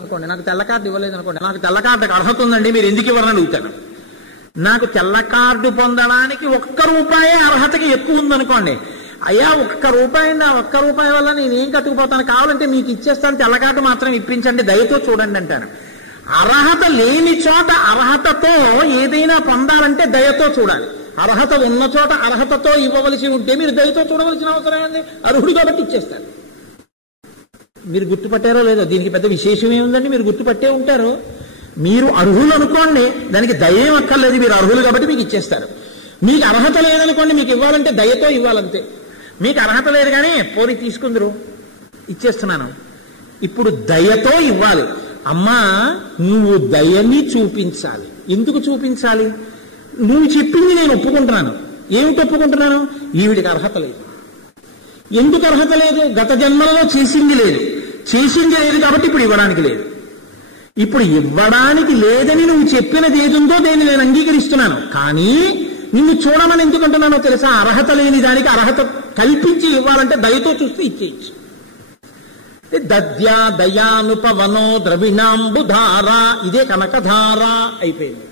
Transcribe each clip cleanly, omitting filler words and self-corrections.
అనుకోండి, నాకు తెల్ల కార్డు ఇవ్వలేదు అనుకోండి, నాకు తెల్ల కార్డుకి అర్హత ఉందండి, మీరు ఎందుకు ఇవ్వరని అడుగుతాను. నాకు తెల్ల కార్డు పొందడానికి ₹1 అర్హతకి ఎక్కువ ఉందనుకోండి, అయ్యా ₹1 నా ₹1 వల్ల నేనేం కట్టుకుపోతాను, కావాలంటే మీకు ఇచ్చేస్తాను, తెల్ల కార్డు మాత్రం ఇప్పించండి, దయతో చూడండి అంటాను. అర్హత లేని చోట అర్హతతో ఏదైనా పొందాలంటే దయతో చూడాలి. అర్హత ఉన్న చోట అర్హతతో ఇవ్వవలసి ఉంటే మీరు దయతో చూడవలసిన అవసరం ఏంది? అర్హుడు కాబట్టి ఇచ్చేస్తారు. మీరు గుర్తుపట్టారో లేదో, దీనికి పెద్ద విశేషం ఏముందండి, మీరు గుర్తుపట్టే ఉంటారు. మీరు అర్హులు అనుకోండి, దానికి దయ్యం అక్కర్లేదు, మీరు అర్హులు కాబట్టి మీకు ఇచ్చేస్తారు. మీకు అర్హత లేదనుకోండి, మీకు ఇవ్వాలంటే దయతో ఇవ్వాలంతే. మీకు అర్హత లేదు కానీ పోనీ తీసుకుందరు, ఇచ్చేస్తున్నాను. ఇప్పుడు దయతో ఇవ్వాలి. అమ్మా నువ్వు దయని చూపించాలి. ఎందుకు చూపించాలి? నువ్వు చెప్పింది నేను ఒప్పుకుంటున్నాను. ఏమిటి ఒప్పుకుంటున్నాను? ఈవిడికి అర్హత లేదు. ఎందుకు అర్హత లేదు? గత జన్మలలో చేసింది లేదు కాబట్టి ఇప్పుడు ఇవ్వడానికి లేదు. ఇప్పుడు ఇవ్వడానికి లేదని నువ్వు చెప్పినది ఏదుందో దాన్ని నేను అంగీకరిస్తున్నాను. కానీ నిన్ను చూడమని ఎందుకంటున్నానో తెలుసా? అర్హత లేని దానికి అర్హత కల్పించి ఇవ్వాలంటే దయతో చూస్తే ఇచ్చేయచ్చు. దద్యా దయానుపవనో ద్రవిణాంబుధార, ఇదే కనకధార అయిపోయింది.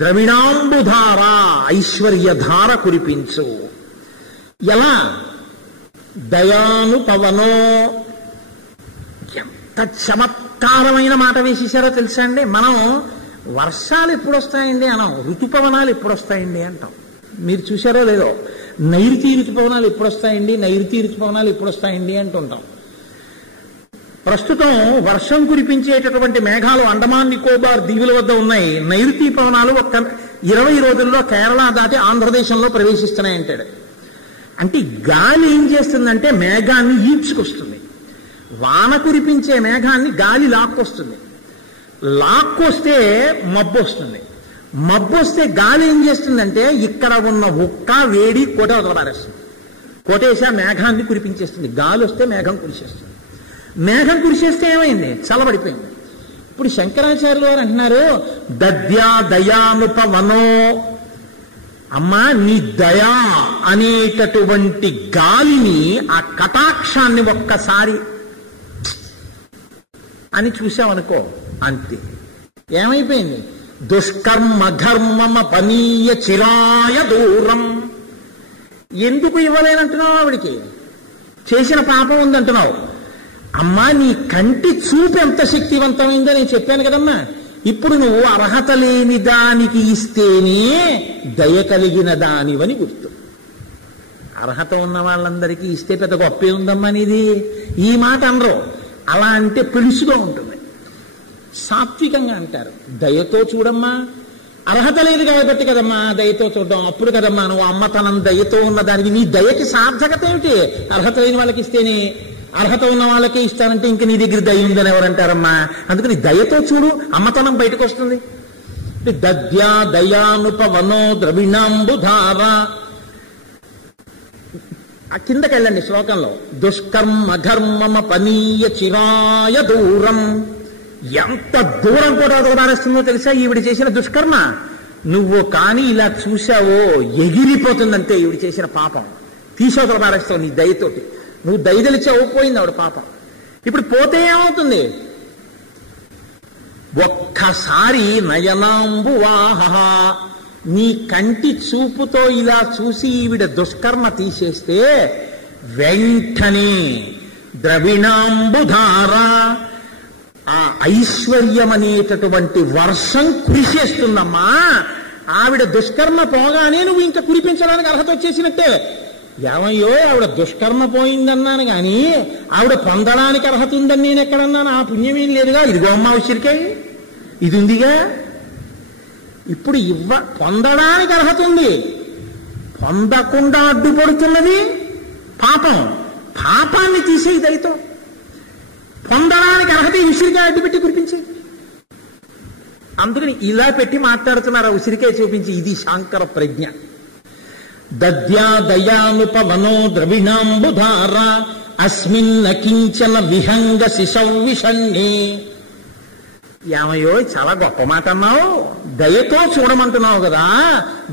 ద్రవిణాంబుధార, ఐశ్వర్యధార కురిపించు. ఎలా? దయానుపవనో. ఎంత చమత్కారమైన మాట వేసేసారో తెలుసా అండి. మనం వర్షాలు ఎప్పుడు వస్తాయండి అనం, ఋతుపవనాలు ఎప్పుడు వస్తాయండి అంటాం. మీరు చూసారో లేదో, నైరుతి ఋతుపవనాలు ఎప్పుడు వస్తాయండి, నైరుతి ఋతుపవనాలు ఎప్పుడు వస్తాయండి అంటుంటాం. ప్రస్తుతం వర్షం కురిపించేటటువంటి మేఘాలు అండమాన్ నికోబార్ దీవుల వద్ద ఉన్నాయి. నైరుతి పవనాలు 20 రోజుల్లో కేరళ దాటి ఆంధ్రదేశంలో ప్రవేశిస్తున్నాయంటాడు. అంటే గాలి ఏం చేస్తుందంటే మేఘాన్ని ఈడ్చుకొస్తుంది. వాన కురిపించే మేఘాన్ని గాలి లాక్కొస్తుంది. లాక్కొస్తే మబ్బు వస్తుంది. మబ్బు వస్తే గాలి ఏం చేస్తుందంటే ఇక్కడ ఉన్న ఉక్క వేడి కోట వదలబారేస్తుంది. కోటేసి ఆ మేఘాన్ని కురిపించేస్తుంది. గాలి వస్తే మేఘం కురిసేస్తుంది. మేఘం కురిసేస్తే ఏమైంది? చల్లబడిపోయింది. ఇప్పుడు శంకరాచార్యులు వారు అంటున్నారు, దద్యా దయానుపవనో. అమ్మా నీ దయా అనేటటువంటి గాలిని, ఆ కటాక్షాన్ని ఒక్కసారి అని చూసామనుకో, అంతే ఏమైపోయింది? దుష్కర్మ ఘర్మమ పనీయ చిరాయ దూరం. ఎందుకు ఇవ్వలేనంటున్నావు? ఆవిడికి చేసిన పాపం ఉందంటున్నావు. అమ్మా నీ కంటి చూపు ఎంత శక్తివంతమైందో నేను చెప్పాను కదమ్మా. ఇప్పుడు నువ్వు అర్హత లేని దానికి ఇస్తేనే దయ కలిగిన దానివని గుర్తు. అర్హత ఉన్న వాళ్ళందరికీ ఇస్తే పెద్ద గొప్పే ఉందమ్మా నీది. ఈ మాట అనరు. అలా అంటే పిలుసుగా ఉంటుంది. సాత్వికంగా అంటారు. దయతో చూడమ్మా. అర్హత లేదు కాబట్టి కదమ్మా దయతో చూడడం. అప్పుడు కదమ్మా నువ్వు అమ్మతనం దయతో ఉన్న దానికి. నీ దయకి సార్థకత ఏమిటి? అర్హత లేని వాళ్ళకి ఇస్తేనే, అర్హత ఉన్న వాళ్ళకే ఇస్తానంటే ఇంక నీ దగ్గర దయ ఉందని ఎవరంటారమ్మా. అందుకని దయతో చూడు, అమ్మతనం బయటకు వస్తుంది. దద్యా దయానుపవనో ద్రవిణాంబుధార. ఆ కిందకి వెళ్ళండి శ్లోకంలో. దుష్కర్మ ఘర్మమ పనీయ చిరాయ దూరం. ఎంత దూరం కూడా దూరారేస్తుందో తెలుసా ఈవిడ చేసిన దుష్కర్మ. నువ్వు కానీ ఇలా చూశావో ఎగిరిపోతుందంటే ఈవిడ చేసిన పాపం. తీసోతల పారేస్తావు నీ దయతోటి. నువ్వు దయదలిచావు, పోయింది ఆవిడ పాపం. ఇప్పుడు పోతే ఏమవుతుంది? ఒక్కసారి నయనాంబువాహ, నీ కంటి చూపుతో ఇలా చూసి ఈవిడ దుష్కర్మ తీసేస్తే వెంటనే ద్రవిణాంబుధార, ఆ ఐశ్వర్యం అనేటటువంటి వర్షం కురిసేస్తుందమ్మా. ఆవిడ దుష్కర్మ పోగానే నువ్వు ఇంకా కురిపించడానికి అర్హత వచ్చేసినట్టే. ఏమయ్యో ఆవిడ దుష్కర్మ పోయిందన్నాను కానీ ఆవిడ పొందడానికి అర్హత ఉందని నేను ఎక్కడన్నాను? ఆ పుణ్యమేం లేదుగా. ఇదిగో అమ్మా ఉసిరికాయ, ఇది ఉందిగా. ఇప్పుడు పొందడానికి అర్హత ఉంది, పొందకుండా అడ్డుపడుతున్నది పాపం. పాపాన్ని తీసేయి దయతో. పొందడానికి అర్హత ఉసిరికాయ అడ్డుపెట్టి కురిపించేది. అందుకని ఇలా పెట్టి మాట్లాడుతున్నారు ఆ ఉసిరికాయ చూపించి. ఇది శాంకర ప్రజ్ఞ. దద్యా దయానుపవనో ద్రవిణాంబుధార అస్మిన్న కించన విహంగ శిశౌవిషణ్ణే. ఏమయ్యో చాలా గొప్ప మాట అన్నావు. దయతో చూడమంటున్నావు కదా,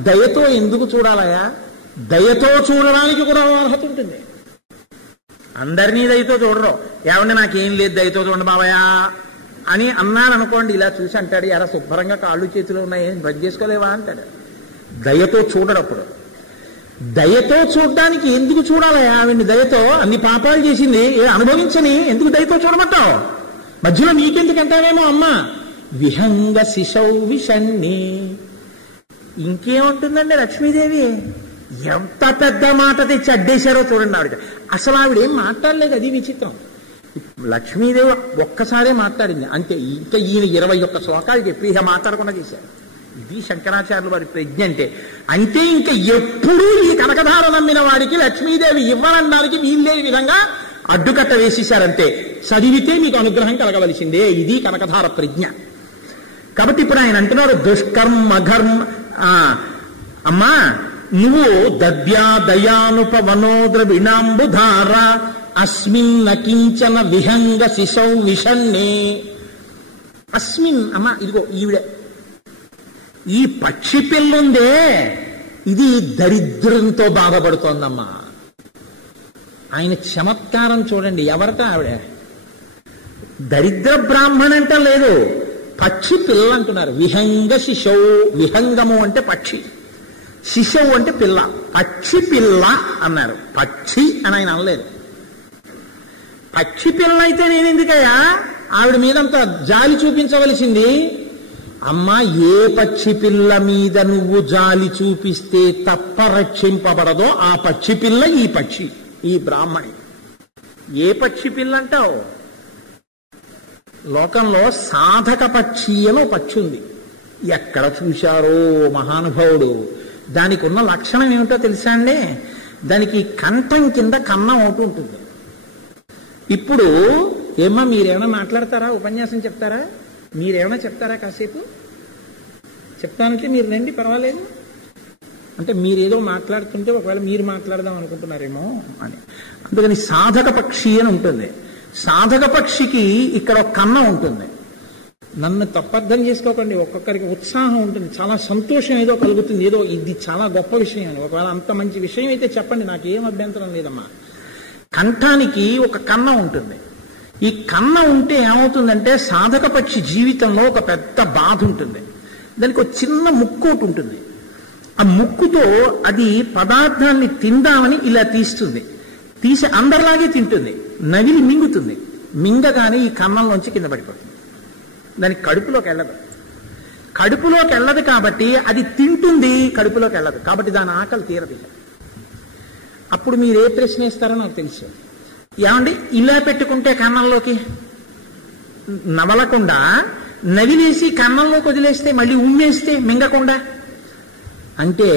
దయతో ఎందుకు చూడాలయా? దయతో చూడడానికి కూడా అర్హత ఉంటుంది. అందరినీ దయతో చూడరు. ఏమంటే నాకేం లేదు దయతో చూడండి బావయ్యా అని అన్నాను అనుకోండి, ఇలా చూసి అంటాడు, ఎరా శుభ్రంగా కాళ్ళు చేతులు ఉన్నాయి, బంద్ చేసుకోలేవా అంటాడు. దయతో చూడడప్పుడు. దయతో చూడడానికి ఎందుకు చూడాలి ఆవిడ్ని? దయతో అన్ని పాపాలు చేసింది అనుభవించని ఎందుకు దయతో చూడమంటావు? మధ్యలో నీకెందుకంటావేమో అమ్మ. విహంగ శిశౌ విషణ్ణి. ఇంకేముంటుందండి లక్ష్మీదేవి? ఎంత పెద్ద మాట తెచ్చి అడ్డేశారో చూడండి ఆవిడ. అసలు ఆవిడేం మాట్లాడలేదు, అది విచిత్రం. లక్ష్మీదేవి ఒక్కసారే మాట్లాడింది అంతే. ఇంకా ఈయన 21 శ్లోకాలు చెప్పి ఇక మాట్లాడకుండా చేశారు. ఇది శంకరాచార్యులు వారి ప్రజ్ఞ అంటే. అంతే, ఇంకా ఎప్పుడూ ఈ కనకధార నమ్మిన వాడికి లక్ష్మీదేవి ఇవ్వనడానికి వీల్లేని విధంగా అడ్డుకట్ట వేసేశారంతే. చదివితే మీకు అనుగ్రహం కలగవలసిందే. ఇది కనకధార ప్రజ్ఞ. కాబట్టి ఇప్పుడు ఆయన అంటున్నాడు, దుష్కర్మ ఘర్మ. అమ్మా, నువ్వు దద్యా దయానుపవనోద్రవిణాంబుధార అస్మిన్ నకించన విహంగ శిశౌ విషణ్ణే. అస్మిన్, అమ్మా ఇదిగో ఈవిడే, ఈ పక్షి పిల్లుందే ఇది దరిద్రంతో బాధపడుతోందమ్మా. ఆయన చమత్కారం చూడండి. ఎవరట ఆవిడ? దరిద్ర బ్రాహ్మణంట లేదు, పక్షి పిల్ల అంటున్నారు. విహంగ శిశౌ. విహంగము అంటే పక్షి, శిశవు అంటే పిల్ల. పక్షి పిల్ల అన్నారు, పక్షి అని ఆయన అనలేదు. పక్షి పిల్ల అయితే నేను ఎందుకయ్యా ఆవిడ మీదంత జాలి చూపించవలసింది? అమ్మా, ఏ పక్షి పిల్ల మీద నువ్వు జాలి చూపిస్తే తప్ప రక్షింపబడదో ఆ పక్షి పిల్ల ఈ పక్షి, ఈ బ్రాహ్మణి. ఏ పక్షి పిల్ల అంటావు? లోకంలో సాధక పక్షి అని పక్షి ఉంది. ఎక్కడ చూశారో మహానుభావుడు. దానికి ఉన్న లక్షణం ఏమిటో తెలుసా అండి? దానికి కంఠం కింద కన్నం ఒకటి ఉంటుంది. ఇప్పుడు ఏమన్నా మీరేమైనా మాట్లాడతారా? ఉపన్యాసం చెప్తారా? మీరేమైనా చెప్తారా? కాసేపు చెప్తానంటే మీరు రండి, పర్వాలేదు. అంటే మీరేదో మాట్లాడుతుంటే ఒకవేళ మీరు మాట్లాడదాం అనుకుంటున్నారేమో అని. అందుకని సాధక పక్షి అని ఉంటుంది. సాధక పక్షికి ఇక్కడ ఒక కన్నం ఉంటుంది. నన్ను తప్పర్థం చేసుకోకండి, ఒక్కొక్కరికి ఉత్సాహం ఉంటుంది, చాలా సంతోషం ఏదో కలుగుతుంది, ఏదో ఇది చాలా గొప్ప విషయం అని. ఒకవేళ అంత మంచి విషయం అయితే చెప్పండి, నాకేం అభ్యంతరం లేదమ్మా. కంఠానికి ఒక కన్నం ఉంటుంది. ఈ కన్నం ఉంటే ఏమవుతుందంటే సాధక పక్షి జీవితంలో ఒక పెద్ద బాధ ఉంటుంది. దానికి ఒక చిన్న ముక్కోటి ఉంటుంది. ఆ ముక్కుతో అది పదార్థాన్ని తిందామని ఇలా తీస్తుంది. తీసి అందరిలాగే తింటుంది, నవిలి మింగుతుంది. మింగగానే ఈ కన్నంలోంచి కింద పడిపోతుంది. దానికి కడుపులోకి వెళ్ళదు. కడుపులోకి వెళ్ళదు కాబట్టి అది తింటుంది, కడుపులోకి వెళ్ళదు కాబట్టి దాని ఆకలి తీరదు. అప్పుడు మీరు ఏ ప్రశ్న వేస్తారో నాకు తెలుసు. ఏమండి, ఇలా పెట్టుకుంటే కన్నంలోకి నవలకుండా నవిలేసి కన్నంలోకి వదిలేస్తే మళ్ళీ ఉమ్మేస్తే మింగకుండా, అంటే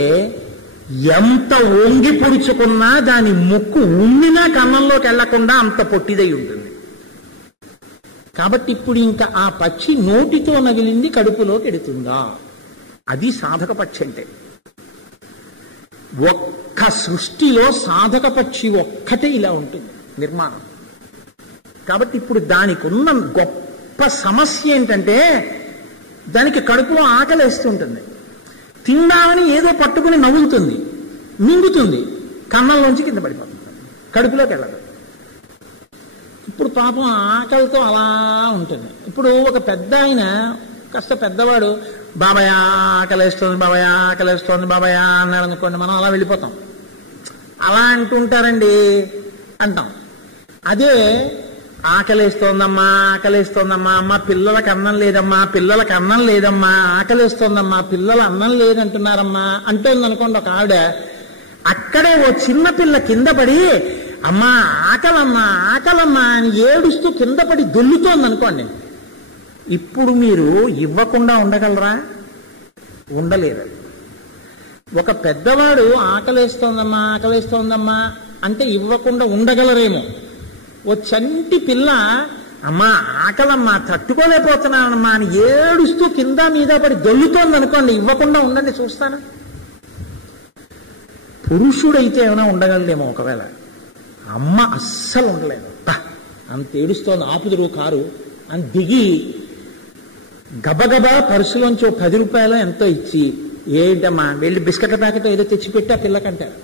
ఎంత వంగి పొడుచుకున్నా దాని ముక్కు ఉమ్మినా కన్నంలోకి వెళ్లకుండా అంత పొట్టిదై ఉంటుంది. కాబట్టి ఇప్పుడు ఇంకా ఆ పక్షి నోటితో నగిలింది కడుపులోకి ఎడుతుందా? అది సాధక పక్షి అంటే. ఒక్క సృష్టిలో సాధక పక్షి ఒక్కటే ఇలా ఉంటుంది నిర్మాణం. కాబట్టి ఇప్పుడు దానికి ఉన్న గొప్ప సమస్య ఏంటంటే దానికి కడుపులో ఆకలేస్తుంటుంది. తిందామని ఏదో పట్టుకుని నవ్వుతుంది, మింగుతుంది, కన్నంలోంచి కింద పడిపోతుంది, కడుపులోకి వెళ్ళదు. ఇప్పుడు పాపం ఆకలితో అలా ఉంటుంది. ఇప్పుడు ఒక పెద్ద ఆయన, కాస్త పెద్దవాడు, బాబాయ్ ఆకలేస్తుంది, బాబాయ్ ఆకలేస్తుంది, బాబాయ్ అన్నాడు అనుకోండి, మనం అలా వెళ్ళిపోతాం. అలా అంటుంటారండి అంటాం. అదే ఆకలేస్తోందమ్మా, ఆకలేస్తోందమ్మా, అమ్మ పిల్లలకు అన్నం లేదమ్మా, పిల్లలకు అన్నం లేదమ్మా, ఆకలేస్తోందమ్మా, పిల్లలు అన్నం లేదంటున్నారమ్మా అంటోంది అనుకోండి ఒక ఆవిడ. అక్కడే ఓ చిన్న పిల్ల కింద పడి అమ్మా ఆకలమ్మా ఆకలమ్మా అని ఏడుస్తూ కింద పడి దొల్లుతోంది అనుకోండి. ఇప్పుడు మీరు ఇవ్వకుండా ఉండగలరా? ఉండలేరు. ఒక పెద్దవాడు ఆకలేస్తోందమ్మా ఆకలేస్తోందమ్మా అంటే ఇవ్వకుండా ఉండగలరేమో. ఓ చంటి పిల్ల అమ్మా ఆకలమ్మా తట్టుకోలేకపోతున్నానమ్మా అని ఏడుస్తూ కింద మీద పడి దొల్లుతోంది అనుకోండి, ఇవ్వకుండా ఉండండి చూస్తాను. పురుషుడైతే ఏమైనా ఉండగలదేమో ఒకవేళ. అమ్మ అస్సలు ఉండలేదు. అంత ఏడుస్తోంది, ఆపుదురు కారు అని దిగి గబగబా పర్సులోంచి 10 రూపాయలు ఎంతో ఇచ్చి, ఏంటమ్మా వెళ్ళి బిస్కెట్ల ప్యాకెట్ ఏదో తెచ్చిపెట్టి ఆ పిల్లకంటారు.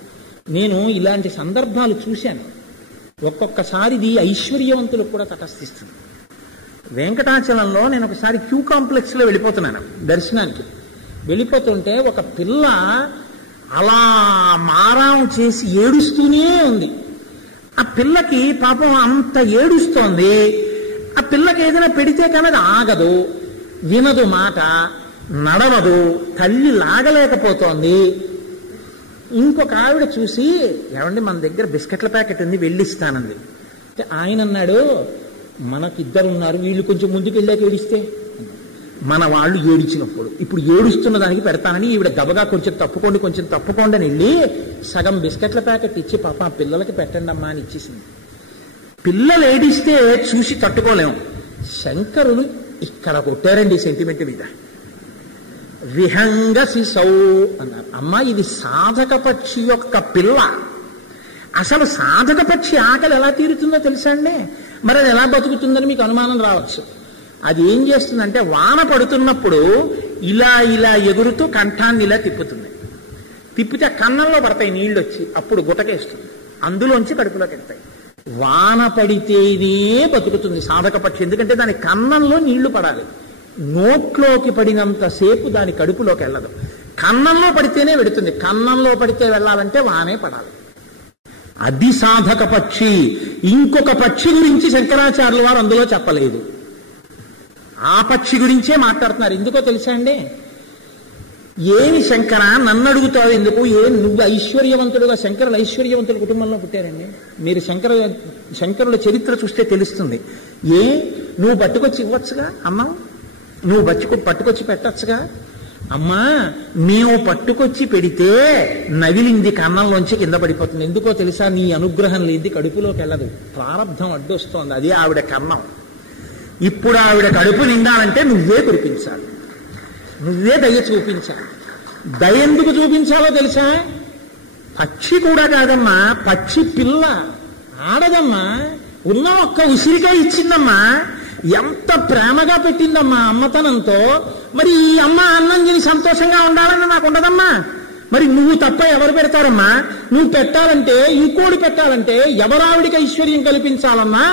నేను ఇలాంటి సందర్భాలు చూశాను. ఒక్కొక్కసారి ఇది ఐశ్వర్యవంతులకు కూడా తటస్థిస్తుంది. వెంకటాచలంలో నేను ఒకసారి క్యూ కాంప్లెక్స్ లో వెళ్ళిపోతున్నాను దర్శనానికి. వెళ్ళిపోతుంటే ఒక పిల్ల అలా మారాం చేసి ఏడుస్తూనే ఉంది. ఆ పిల్లకి పాపం అంత ఏడుస్తోంది. ఆ పిల్లకి ఏదైనా పెడితే కనుక ఆగదు, వినదు, మాట నడవదు, తల్లి లాగలేకపోతోంది. ఇంకొక ఆవిడ చూసి, ఏమండి మన దగ్గర బిస్కెట్ల ప్యాకెట్ ఉంది వెళ్ళిస్తానంది. ఆయన అన్నాడు, మనకిద్దరు ఉన్నారు, వీళ్ళు కొంచెం ముందుకు వెళ్ళాక ఏడిస్తే మన వాళ్ళు ఏడిచినప్పుడు, ఇప్పుడు ఏడుస్తున్న దానికి పెడతానని ఈవిడ గబగా కొంచెం తప్పుకోండి అని వెళ్ళి సగం బిస్కెట్ల ప్యాకెట్ ఇచ్చి పాప ఆ పిల్లలకి పెట్టండి అమ్మా అని ఇచ్చేసింది. పిల్లలు ఏడిస్తే చూసి తట్టుకోలేము. శంకరులు ఇక్కడ కొట్టారండి సెంటిమెంట్ మీద. విహంగ శిశౌ అన్నారు. అమ్మా ఇది సాధక పక్షి యొక్క పిల్ల. అసలు సాధక పక్షి ఆకలి ఎలా తీరుతుందో తెలుసా అండి? మరి అది ఎలా బతుకుతుందని మీకు అనుమానం రావచ్చు. అది ఏం చేస్తుందంటే వాన పడుతున్నప్పుడు ఇలా ఇలా ఎగురుతూ కంఠాన్ని ఇలా తిప్పుతుంది. తిప్పితే కన్నంలో పడతాయి నీళ్ళు వచ్చి, అప్పుడు గుటకేస్తుంది, అందులోంచి కడుపులోకి వెళ్తాయి. వాన పడితేనే బతుకుతుంది సాధక పక్షి. ఎందుకంటే దాని కన్నంలో నీళ్లు పడాలి. నోట్లోకి పడినంతసేపు దాని కడుపులోకి వెళ్ళదు. కన్నంలో పడితేనే వెడుతుంది. కన్నంలో పడితే వెళ్ళాలంటే వానే పడాలి. అది సాధక పక్షి. ఇంకొక పక్షి గురించి శంకరాచార్యుల వారు అందులో చెప్పలేదు. ఆ పక్షి గురించే మాట్లాడుతున్నారు. ఎందుకో తెలుసా అండి? ఏమి శంకర నన్ను అడుగుతావు ఎందుకు? నువ్వు ఐశ్వర్యవంతుడుగా, శంకరులు ఐశ్వర్యవంతుల కుటుంబంలో పుట్టారండి. మీరు శంకరుల చరిత్ర చూస్తే తెలుస్తుంది. నువ్వు పట్టుకొచ్చి ఇవ్వచ్చుగా అమ్మ, నువ్వు పట్టుకొచ్చి పెట్టచ్చుగా. అమ్మా మేము పట్టుకొచ్చి పెడితే నవిలింది కన్నంలోంచి కింద పడిపోతుంది. ఎందుకో తెలుసా? నీ అనుగ్రహం లేనిది కడుపులోకి వెళ్ళదు. ప్రారంధం అడ్డొస్తోంది. అది ఆవిడ కన్నం. ఇప్పుడు ఆవిడ కడుపు నిండాలంటే నువ్వే కురిపించాలి, నువ్వే దయ చూపించాలి. దయ ఎందుకు చూపించాలో తెలుసా? పక్షి కూడా కాదమ్మా, పక్షి పిల్ల ఆడదమ్మా. ఉన్న ఒక్క ఉసిరికాయ ఇచ్చిందమ్మా, ఎంత ప్రేమగా పెట్టిందమ్మా అమ్మతనంతో. మరి ఈ అమ్మ అన్నం తిని సంతోషంగా ఉండాలని నాకు ఉండదమ్మా. మరి నువ్వు తప్ప ఎవరు పెడతారమ్మా? నువ్వు పెట్టాలంటే, ఇంకోటి పెట్టాలంటే ఎవరావిడికి ఐశ్వర్యం కల్పించాలన్నా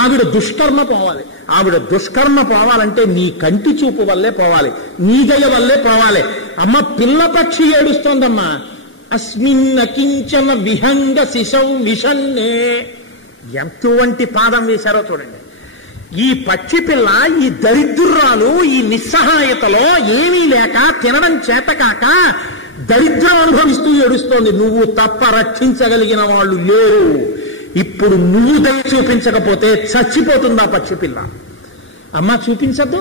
ఆవిడ దుష్కర్మ పోవాలి. ఆవిడ దుష్కర్మ పోవాలంటే నీ కంటి చూపు వల్లే పోవాలి, నీ దయ వల్లే పోవాలి. అమ్మ పిల్ల పక్షి ఏడుస్తోందమ్మా. అస్మిన్న కించన విహంగ శిశౌ విషన్నే. ఎంతవంటి పాదం వేశారో చూడండి. ఈ పక్షి పిల్ల ఈ దరిద్రురాలు ఈ నిస్సహాయతలో ఏమీ లేక తినడం చేతకాక దరిద్రం అనుభవిస్తూ ఏడుస్తోంది. నువ్వు తప్ప రక్షించగలిగిన వాళ్ళు లేరు. ఇప్పుడు నువ్వు దయ చూపించకపోతే చచ్చిపోతుందా పక్షి పిల్ల. అమ్మ చూపించద్దు.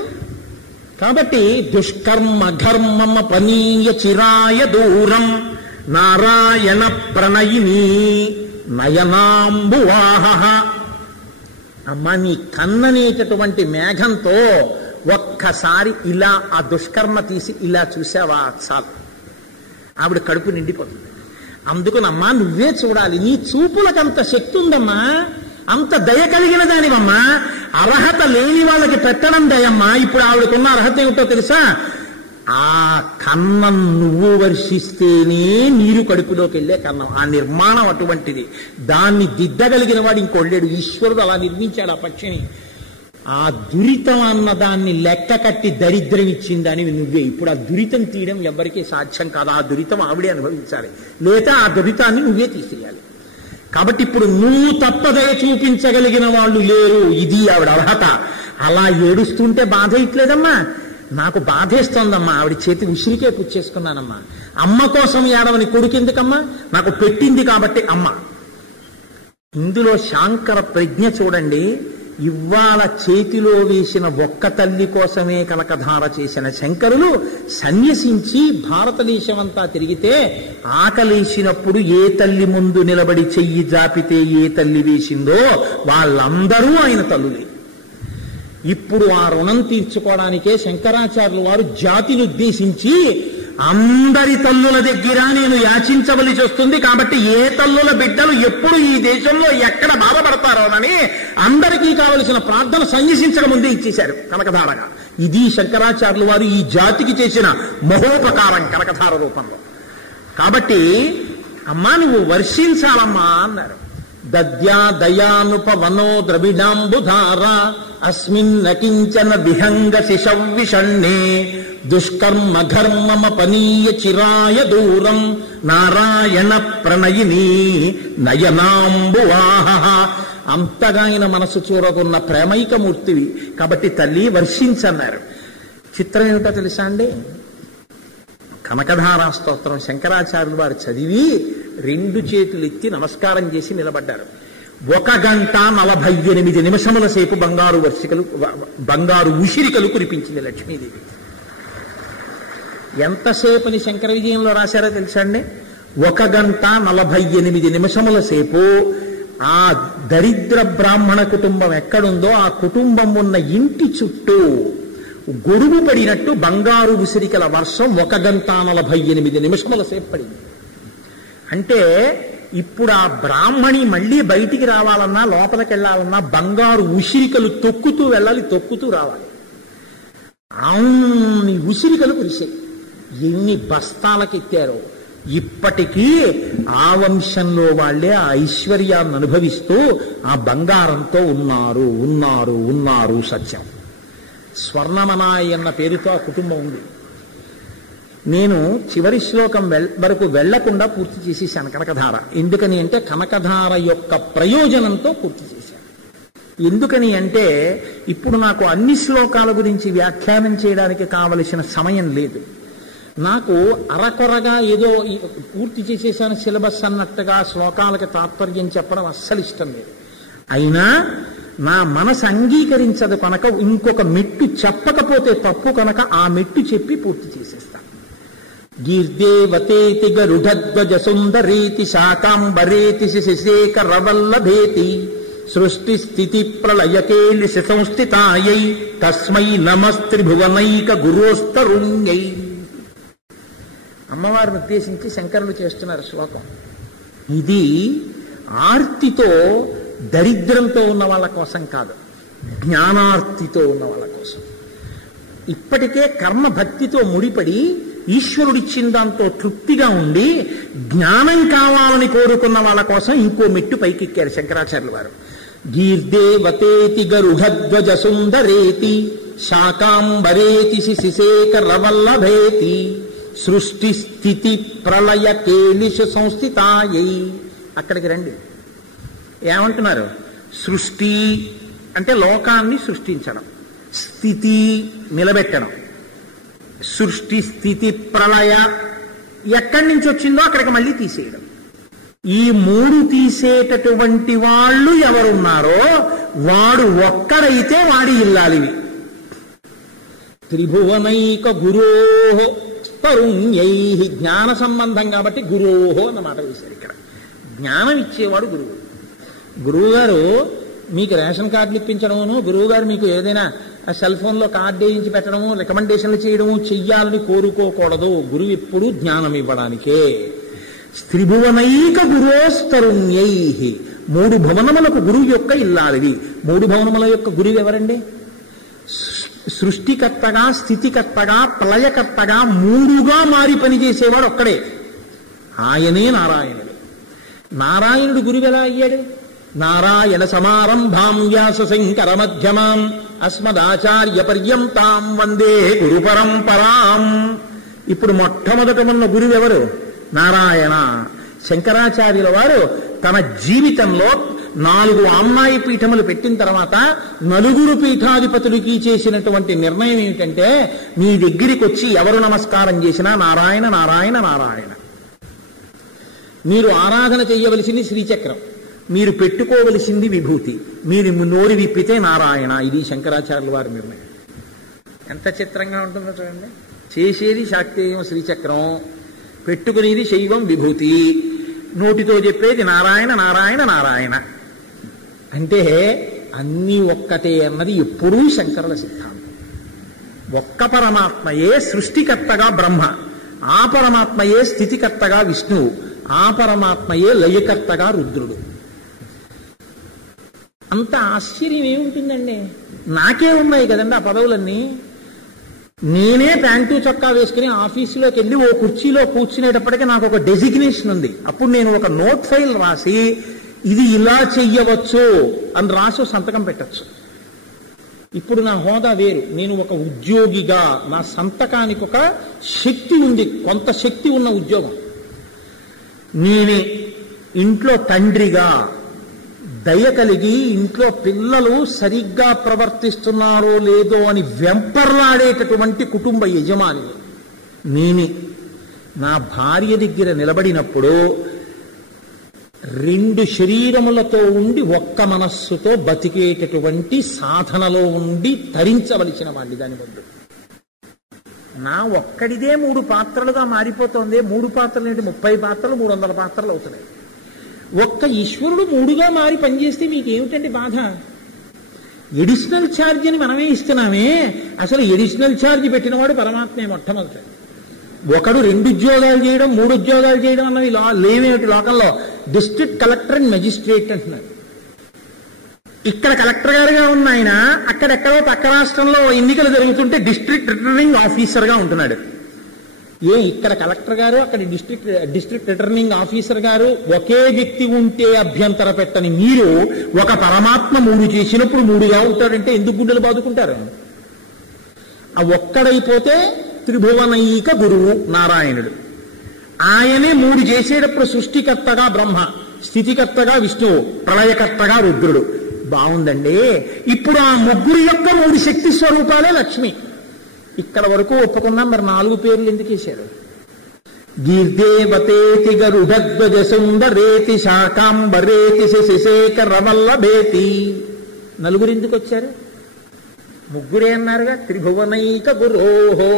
కాబట్టి దుష్కర్మ ఘర్మమ పనీయ చిరాయ దూరం నారాయణ ప్రణయిని నయనాంబువాహ. అమ్మ నీ కన్ననేటటువంటి మేఘంతో ఒక్కసారి ఇలా ఆ దుష్కర్మ తీసి ఇలా చూసావా చాలు, ఆవిడ కడుపు నిండిపోతుంది. అందుకునమ్మా నువ్వే చూడాలి. నీ చూపులకు అంత శక్తి ఉందమ్మా, అంత దయ కలిగిన దానివమ్మా. అర్హత లేని వాళ్ళకి పెట్టడం దయమ్మా. ఇప్పుడు ఆవిడకున్న అర్హత ఏమిటో తెలుసా? ఆ కన్నం నువ్వు వర్షిస్తేనే నీరు కడుపులోకి వెళ్ళే కన్నం. ఆ నిర్మాణం అటువంటిది. దాన్ని దిద్దగలిగిన వాడు ఇంకొళ్ళాడు. ఈశ్వరుడు అలా నిర్మించాడు ఆ పక్షిని. ఆ దురితం అన్న దాన్ని లెక్క కట్టి దరిద్రం ఇచ్చిందని నువ్వే. ఇప్పుడు ఆ దురితం తీయడం ఎవరికీ సాధ్యం కాదు. ఆ దురితం ఆవిడే అనుభవించాలి, లేదా ఆ దురితాన్ని నువ్వే తీసేయాలి. కాబట్టి ఇప్పుడు నువ్వు తప్పదయ చూపించగలిగిన వాళ్ళు లేరు. ఇది ఆవిడ అర్హత. అలా ఏడుస్తుంటే బాధ ఇట్లేదమ్మా, నాకు బాధేస్తోందమ్మా. ఆవిడ చేతి ఉసిరికే పుచ్చేసుకున్నానమ్మా. అమ్మ కోసం ఏడవని కొడుకు ఎందుకమ్మా? నాకు పెట్టింది కాబట్టి అమ్మ. ఇందులో శాంకర ప్రజ్ఞ చూడండి. ఇవాళ చేతిలో వేసిన ఒక్క తల్లి కోసమే కనకధార చేసిన శంకరులు సన్యసించి భారతదేశమంతా తిరిగితే ఆకలేసినప్పుడు ఏ తల్లి ముందు నిలబడి చెయ్యి జాపితే ఏ తల్లి వేసిందో వాళ్ళందరూ ఆయన తల్లులే. ఇప్పుడు ఆ రుణం తీర్చుకోవడానికే శంకరాచార్యులు వారు జాతిని ఉద్దేశించి అందరి తల్లుల దగ్గర నేను యాచించవలసి వస్తుంది, కాబట్టి ఏ తల్లుల బిడ్డలు ఎప్పుడు ఈ దేశంలో ఎక్కడ బాధపడతారోనని అందరికీ కావలసిన ప్రార్థన సన్యసించక ముందే ఇచ్చేశారు కనకధారగా. ఇది శంకరాచార్యులు వారు ఈ జాతికి చేసిన మహోపకారం కనకధార రూపంలో. కాబట్టి అమ్మా నువ్వు వర్షించాలమ్మా అన్నారు. దద్యా దయానుపవనో ద్రవిడాంబుధార అస్మిన్న కించన విహంగ శిశవ్విషణ్ణే దుష్కర్మ ఘర్మమపనీయ చిరాయ దూరం నారాయణ ప్రణయిని నయనాంబువాహ. అంతగా ఆయన మనసు చూరకున్న ప్రేమైకమూర్తివి కాబట్టి తల్లి వర్షించన్నారు. చిత్రం ఏమిటో తెలుసా అండి? కనకధారా స్తోత్రం శంకరాచార్యులు వారు చదివి 2 చేతులు ఎత్తి నమస్కారం చేసి నిలబడ్డారు. 1 గంట 48 నిమిషముల సేపు బంగారు ఉసిరికలు కురిపించింది లక్ష్మీదేవి. ఎంతసేపని శంకర విజయంలో రాశారో తెలుసా అండి? 1 గంట 48 నిమిషముల సేపు ఆ దరిద్ర బ్రాహ్మణ కుటుంబం ఎక్కడుందో ఆ కుటుంబం ఉన్న ఇంటి చుట్టూ గొడుగు పడినట్టు బంగారు ఉసిరికల వర్షం 1 గంట 48 నిమిషముల సేపు పడింది. అంటే ఇప్పుడు ఆ బ్రాహ్మణి మళ్ళీ బయటికి రావాలన్నా లోపలికి వెళ్ళాలన్నా బంగారు ఉసిరికలు తొక్కుతూ వెళ్ళాలి, తొక్కుతూ రావాలి. అన్ని ఉసిరికలు కురిసాయి. ఎన్ని బస్తాలకు ఎత్తారో. ఇప్పటికీ ఆ వంశంలో వాళ్లే ఆ ఐశ్వర్యాన్ని అనుభవిస్తూ ఆ బంగారంతో ఉన్నారు ఉన్నారు ఉన్నారు సత్యం. స్వర్ణమనాయి అన్న పేరుతో ఆ కుటుంబం ఉంది. నేను చివరి శ్లోకం వరకు వెళ్లకుండా పూర్తి చేసేసాను కనకధార. ఎందుకని అంటే కనకధార యొక్క ప్రయోజనంతో పూర్తి చేశాను. ఎందుకని అంటే ఇప్పుడు నాకు అన్ని శ్లోకాల గురించి వ్యాఖ్యానం చేయడానికి కావలసిన సమయం లేదు. నాకు అరకొరగా ఏదో పూర్తి చేసేసాను సిలబస్ అన్నట్టుగా శ్లోకాలకు తాత్పర్యం చెప్పడం అస్సలు ఇష్టం లేదు. అయినా నా మనసు అంగీకరించదు కనుక ఇంకొక మెట్టు చెప్పకపోతే తప్పు కనుక ఆ మెట్టు చెప్పి పూర్తి చేసేస్తాను. గీర్దేవతేతి గరుడధ్వజ సుందరేతి శాకాంబరేతి శశేఖరవల్లభేతి సృష్టి స్థితి ప్రళయకేలి సంస్థితాయై తస్మై నమస్త్రిభువనైక గురోస్తరుణ్యై. అమ్మవారిని ఉద్దేశించి శంకరులు చేస్తున్నారు శ్లోకం. ఇది ఆర్తితో దరిద్రంతో ఉన్న వాళ్ళ కోసం కాదు, జ్ఞానార్తితో ఉన్న వాళ్ళ కోసం. ఇప్పటికే కర్మ భక్తితో ముడిపడి ఈశ్వరుడిచ్చిన దాంతో తృప్తిగా ఉండి జ్ఞానం కావాలని కోరుకున్న వాళ్ళ కోసం ఇంకో మెట్టు పైకెక్కారు శంకరాచార్యులు వారు. గీర్దేవతేతి గరుడధ్వజ సుందరేతి శాకాంబరేతి శశేఖరవల్లభేతి సృష్టి స్థితి ప్రళయ కేలిష సంస్థితాయై. అక్కడికి రండి. ఏమంటున్నారు? సృష్టి అంటే లోకాన్ని సృష్టించడం, స్థితి నిలబెట్టడం, సృష్టి స్థితి ప్రళయ ఎక్కడి నుంచి వచ్చిందో అక్కడికి మళ్ళీ తీసేయడం. ఈ 3 తీసేటటువంటి వాళ్ళు ఎవరున్నారో వాడు ఒక్కడైతే వాడి ఇల్లాలివి. త్రిభువనైక గురోహో తరుణ్యై. జ్ఞాన సంబంధం కాబట్టి గురోహో అన్నమాట వేశారు ఇక్కడ. జ్ఞానం ఇచ్చేవాడు గురువు. గురువుగారు మీకు రేషన్ కార్డులు ఇప్పించడము, గురువుగారు మీకు ఏదైనా సెల్ ఫోన్లో కార్డు వేయించి పెట్టడము, రికమెండేషన్లు చేయడము చెయ్యాలని కోరుకోకూడదు. గురువు ఎప్పుడు జ్ఞానం ఇవ్వడానికే. త్రిభువనైక గురోస్తరుణ్యై. 3 భువనములకు గురువు యొక్క ఇల్లాలివి. 3 భువనముల యొక్క గురువు ఎవరండి? సృష్టికర్తగా, స్థితికర్తగా, ప్రళయకర్తగా 3గా మారి పనిచేసేవాడు ఒక్కడే. ఆయనే నారాయణుడు. నారాయణుడు గురువు ఎలా అయ్యాడు? నారాయణ సమారంభాం వ్యాస శంకర మధ్యమాం అస్మదాచార్య పర్యంతాం వందే గురు పరంపరాం. ఇప్పుడు మొట్టమొదట ఉన్న గురువు ఎవరు? నారాయణ. శంకరాచార్యుల వారు తన జీవితంలో 4 ఆమ్నాయ పీఠములు పెట్టిన తర్వాత 4 పీఠాధిపతులకి చేసినటువంటి నిర్ణయం ఏమిటంటే మీ దగ్గరికి వచ్చి ఎవరు నమస్కారం చేసినా నారాయణ నారాయణ నారాయణ. మీరు ఆరాధన చేయవలసింది శ్రీచక్రం, మీరు పెట్టుకోవలసింది విభూతి, మీరు నోరు విప్పితే నారాయణ. ఇది శంకరాచార్యుల వారి నిర్ణయం. ఎంత చిత్రంగా ఉంటుందో చూడండి. చేసేది శాక్తేయం శ్రీచక్రం, పెట్టుకునేది శైవం విభూతి, నోటితో చెప్పేది నారాయణ నారాయణ నారాయణ. అంటే అన్నీ ఒక్కటే అన్నది ఎప్పుడూ శంకరుల సిద్ధాంతం. ఒక్క పరమాత్మయే సృష్టికర్తగా బ్రహ్మ, ఆ పరమాత్మయే స్థితికర్తగా విష్ణువు, ఆ పరమాత్మయే లయకర్తగా రుద్రుడు. అంత ఆశ్చర్యం ఏముంటుందండి? నాకే ఉన్నాయి కదండి ఆ పదవులన్నీ. నేనే ప్యాంటు చొక్కా వేసుకుని ఆఫీసులోకి వెళ్ళి ఓ కుర్చీలో కూర్చునేటప్పటికీ నాకు ఒక డెసిగ్నేషన్ ఉంది. అప్పుడు నేను ఒక నోట్ ఫైల్ రాసి ఇది ఇలా చెయ్యవచ్చు అని రాసి సంతకం పెట్టచ్చు. ఇప్పుడు నా హోదా వేరు. నేను ఒక ఉద్యోగిగా నా సంతకానికి ఒక శక్తి ఉంది, కొంత శక్తి ఉన్న ఉద్యోగం. నేనే ఇంట్లో తండ్రిగా దయ కలిగి ఇంట్లో పిల్లలు సరిగ్గా ప్రవర్తిస్తున్నారో లేదో అని వెంపర్లాడేటటువంటి కుటుంబ యజమాని నేనే. నా భార్య దగ్గర నిలబడినప్పుడు 2 శరీరములతో ఉండి ఒక్క మనస్సుతో బతికేటటువంటి సాధనలో ఉండి తరించవలసిన వాడిని. దాని ముందు నా ఒక్కడిదే 3 పాత్రలుగా మారిపోతుంది. 3 పాత్రలు ఏంటి, 30 పాత్రలు, 300 పాత్రలు అవుతున్నాయి. ఒక్క ఈశ్వరుడు 3గా మారి పనిచేస్తే మీకేమిటండి బాధ? ఎడిషనల్ ఛార్జ్ అని మనమే ఇస్తున్నామే. అసలు ఎడిషనల్ ఛార్జ్ పెట్టినవాడు పరమాత్మే మొట్టమొదట. ఒకడు 2 ఉద్యోగాలు చేయడం, 3 ఉద్యోగాలు చేయడం అన్నవి లేవేమిటి లోకంలో? డిస్ట్రిక్ట్ కలెక్టర్ అండ్ మెజిస్ట్రేట్ అంటున్నారు. ఇక్కడ కలెక్టర్ గారుగా ఉన్న ఆయన అక్కడెక్కడో పక్క రాష్ట్రంలో ఎన్నికలు జరుగుతుంటే డిస్ట్రిక్ట్ రిటర్నింగ్ ఆఫీసర్గా ఉంటున్నాడు. ఇక్కడ కలెక్టర్ గారు, అక్కడ డిస్ట్రిక్ట్ రిటర్నింగ్ ఆఫీసర్ గారు ఒకే వ్యక్తి ఉంటే అభ్యంతర పెట్టని మీరు ఒక పరమాత్మ 3 చేసినప్పుడు 3గా ఉంటాడంటే ఎందుకు గుండెలు బాదుకుంటారు? ఆ ఒక్కడైపోతే త్రిభువనైక గురువు నారాయణుడు. ఆయనే 3 చేసేటప్పుడు సృష్టికర్తగా బ్రహ్మ, స్థితికర్తగా విష్ణువు, ప్రళయకర్తగా రుద్రుడు. బాగుందండి. ఇప్పుడు ఆ 3 యొక్క 3 శక్తి స్వరూపాలే లక్ష్మి. ఇక్కడ వరకు ఒప్పుకున్నాం. మరి 4 పేర్లు ఎందుకు వేశారు? గీర్దేవతేతి గరుడధ్వజ సుందరేతి శాకాంబరేతి శశిశేఖరవల్లభేతి. 4 ఎందుకు వచ్చారు? 3 అన్నారుగా. త్రిభువనైక గురోహో,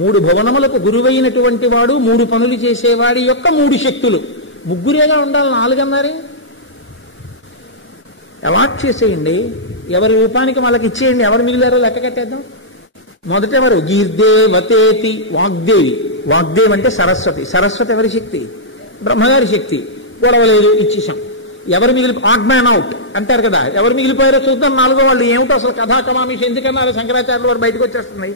3 భువనములకు గురువైనటువంటి వాడు, 3 పనులు చేసేవాడి యొక్క 3 శక్తులు. 3గా ఉండాలి, 4 అన్నారే. అలాట్ చేసేయండి, ఎవరి రూపానికి వాళ్ళకి ఇచ్చేయండి. ఎవరు మిగిలారో లెక్క కట్టేద్దాం. మొదట ఎవరు? గీర్దేవతేతి వాగ్దేవి. వాగ్దేవి అంటే సరస్వతి. సరస్వతి ఎవరి శక్తి? బ్రహ్మగారి శక్తి. గొడవలేదు, ఇచ్చేసాం. ఎవరు మిగిలి ఆడ్ మ్యాన్ అవుట్ అంటారు కదా. ఎవరు మిగిలిపోయారో చూద్దాం. 4గో వాళ్ళు ఏమిటో అసలు కథాకమామిషి ఎందుకన్నారు శంకరాచార్యులు వారు బయటకు వచ్చేస్తున్నాయి.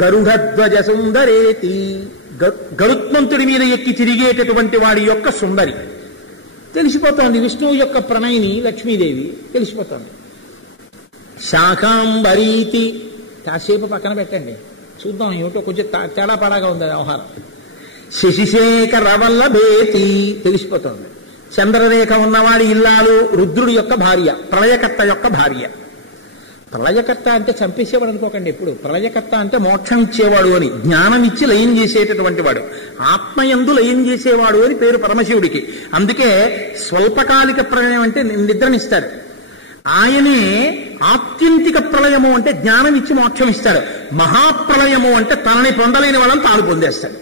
గరుడధ్వజ సుందరేతి, గరుత్మంతుడి మీద ఎక్కి తిరిగేటటువంటి వాడి యొక్క సుందరి తెలిసిపోతోంది. విష్ణువు యొక్క ప్రణయిని లక్ష్మీదేవి తెలిసిపోతోంది. శాకాంబరీతి, కాసేపు పక్కన పెట్టండి చూద్దాం ఏమిటో కొంచెం తేడా పాడాగా ఉంది వ్యవహారం. శశిశేఖరవల్లభేతి తెలిసిపోతోంది. చంద్రరేఖ ఉన్నవాడి ఇల్లాలు రుద్రుడి యొక్క భార్య, ప్రళయకర్త యొక్క భార్య. ప్రళయకర్త అంటే చంపేసేవాడు అనుకోకండి ఎప్పుడు. ప్రళయకర్త అంటే మోక్షం ఇచ్చేవాడు అని, జ్ఞానం ఇచ్చి లయం చేసేటటువంటి వాడు, ఆత్మయందు లయం చేసేవాడు అని పేరు పరమశివుడికి. అందుకే స్వల్పకాలిక ప్రళయం అంటే నిద్రనిస్తాడు. ఆయనే ఆత్యంతిక ప్రళయము అంటే జ్ఞానం ఇచ్చి మోక్షం ఇస్తాడు. మహాప్రళయము అంటే తనని పొందలేని వాళ్ళని తాను పొందేస్తాడు.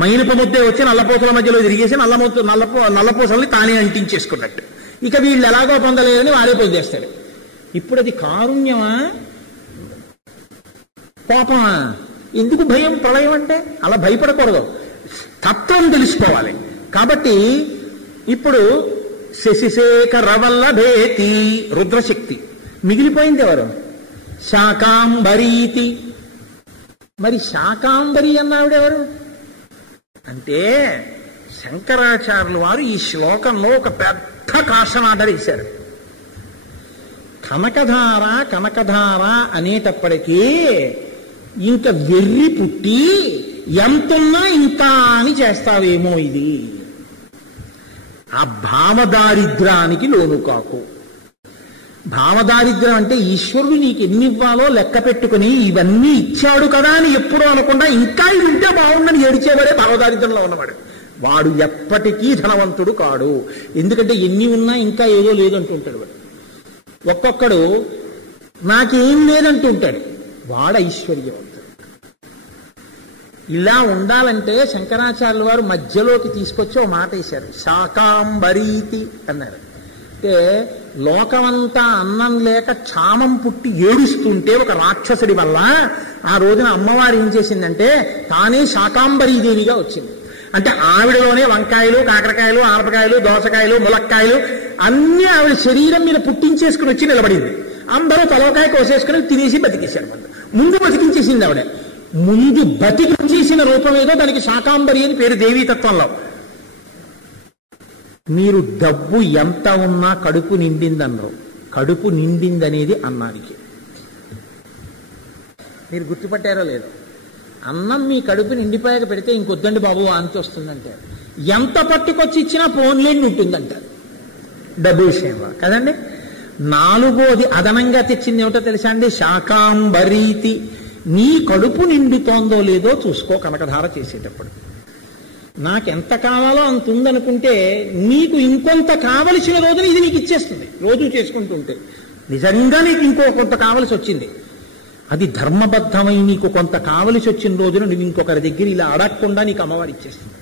మైనపు ముద్దే వచ్చి నల్లపోసల మధ్యలో తిరిగేసి నల్లపూసల్ని తానే అంటించేసుకున్నట్టు. ఇక వీళ్ళు ఎలాగో పొందలేదని వారే పొందేస్తాడు. ఇప్పుడు అది కారుణ్యమా పాపమా? ఎందుకు భయం? ప్రళయం అంటే అలా భయపడకూడదు, తత్వం తెలుసుకోవాలి. కాబట్టి ఇప్పుడు శశిశేఖరవల్లభేతి రుద్రశక్తి. మిగిలిపోయింది ఎవరు? శాకాంబరీతి. మరి శాకాంబరి అన్నావిడెవరు అంటే శంకరాచార్యులు వారు ఈ శ్లోకంలో ఒక పెద్ద కాషనాట వేశారు. కనకధార కనకధార అనేటప్పటికీ ఇంక వెర్రి పుట్టి ఎంతున్నా ఇంత అని చేస్తావేమో. ఇది ఆ భావదారిద్రానికి లోను కాకు. భావదారిద్ర్యం అంటే ఈశ్వరుడు నీకు ఎన్ని ఇవ్వాలో లెక్క పెట్టుకుని ఇవన్నీ ఇచ్చాడు కదా అని ఎప్పుడూ అనకుండా ఇంకా ఇది ఉంటే బాగుందని ఏడిచేవాడే భావదారిద్ర్యంలో ఉన్నవాడు. వాడు ఎప్పటికీ ధనవంతుడు కాడు. ఎందుకంటే ఎన్ని ఉన్నా ఇంకా ఏదో లేదంటుంటాడు వాడు. ఒక్కొక్కడు నాకేం లేదంటూ ఉంటాడు, వాడు ఐశ్వర్యవంతుడు. ఇలా ఉండాలంటే శంకరాచార్యుల వారు మధ్యలోకి తీసుకొచ్చి ఓ మాట వేశారు, శాకాంబరీతి అన్నారు. అంటే లోకమంతా అన్నం లేక క్షామం పుట్టి ఏడుస్తుంటే ఒక రాక్షసుడి వల్ల ఆ రోజున అమ్మవారు ఏం చేసిందంటే తానే శాకాంబరీదేవిగా వచ్చింది. అంటే ఆవిడలోనే వంకాయలు, కాకరకాయలు, ఆనపకాయలు, దోసకాయలు, ములక్కాయలు అన్నీ ఆవిడ శరీరం మీద పుట్టించేసుకుని వచ్చి నిలబడింది. అందరూ తలవకాయ కోసేసుకుని తినేసి బతికేశారు. ముందు బతికించేసింది ఆవిడ. ముందు బతికించేసిన రూపం ఏదో దానికి శాకాంబరి అని పేరు దేవీతత్వంలో. మీరు డబ్బు ఎంత ఉన్నా కడుపు నిండిందన్నారు. కడుపు నిండిందనేది అన్నానికి. మీరు గుర్తుపట్టారో లేదో? అన్నం మీ కడుపు నిండిపోయాక పెడితే ఇంకొద్దండి బాబు వాంతి వస్తుందంటారు. ఎంత పట్టుకొచ్చి ఇచ్చినా పోన్లేండి ఉంటుందంటారు డబ్బు విషయంలో కదండి. నాలుగోది అదనంగా తెచ్చింది ఏమిటో తెలుసా అండి? శాకాంబరీతి. నీ కడుపు నిండుతోందో లేదో చూసుకో కనకధార చేసేటప్పుడు. నాకెంత కావాలో అంత ఉందనుకుంటే నీకు ఇంకొంత కావలసిన రోజున ఇది నీకు ఇచ్చేస్తుంది. రోజు చేసుకుంటూ ఉంటే నిజంగా నీకు ఇంకో కొంత కావలసి వచ్చింది, అది ధర్మబద్ధమై నీకు కొంత కావలసి వచ్చిన రోజున నువ్వు ఇంకొకరి దగ్గర ఇలా అడగకుండా నీకు అమ్మవారు ఇచ్చేస్తుంది.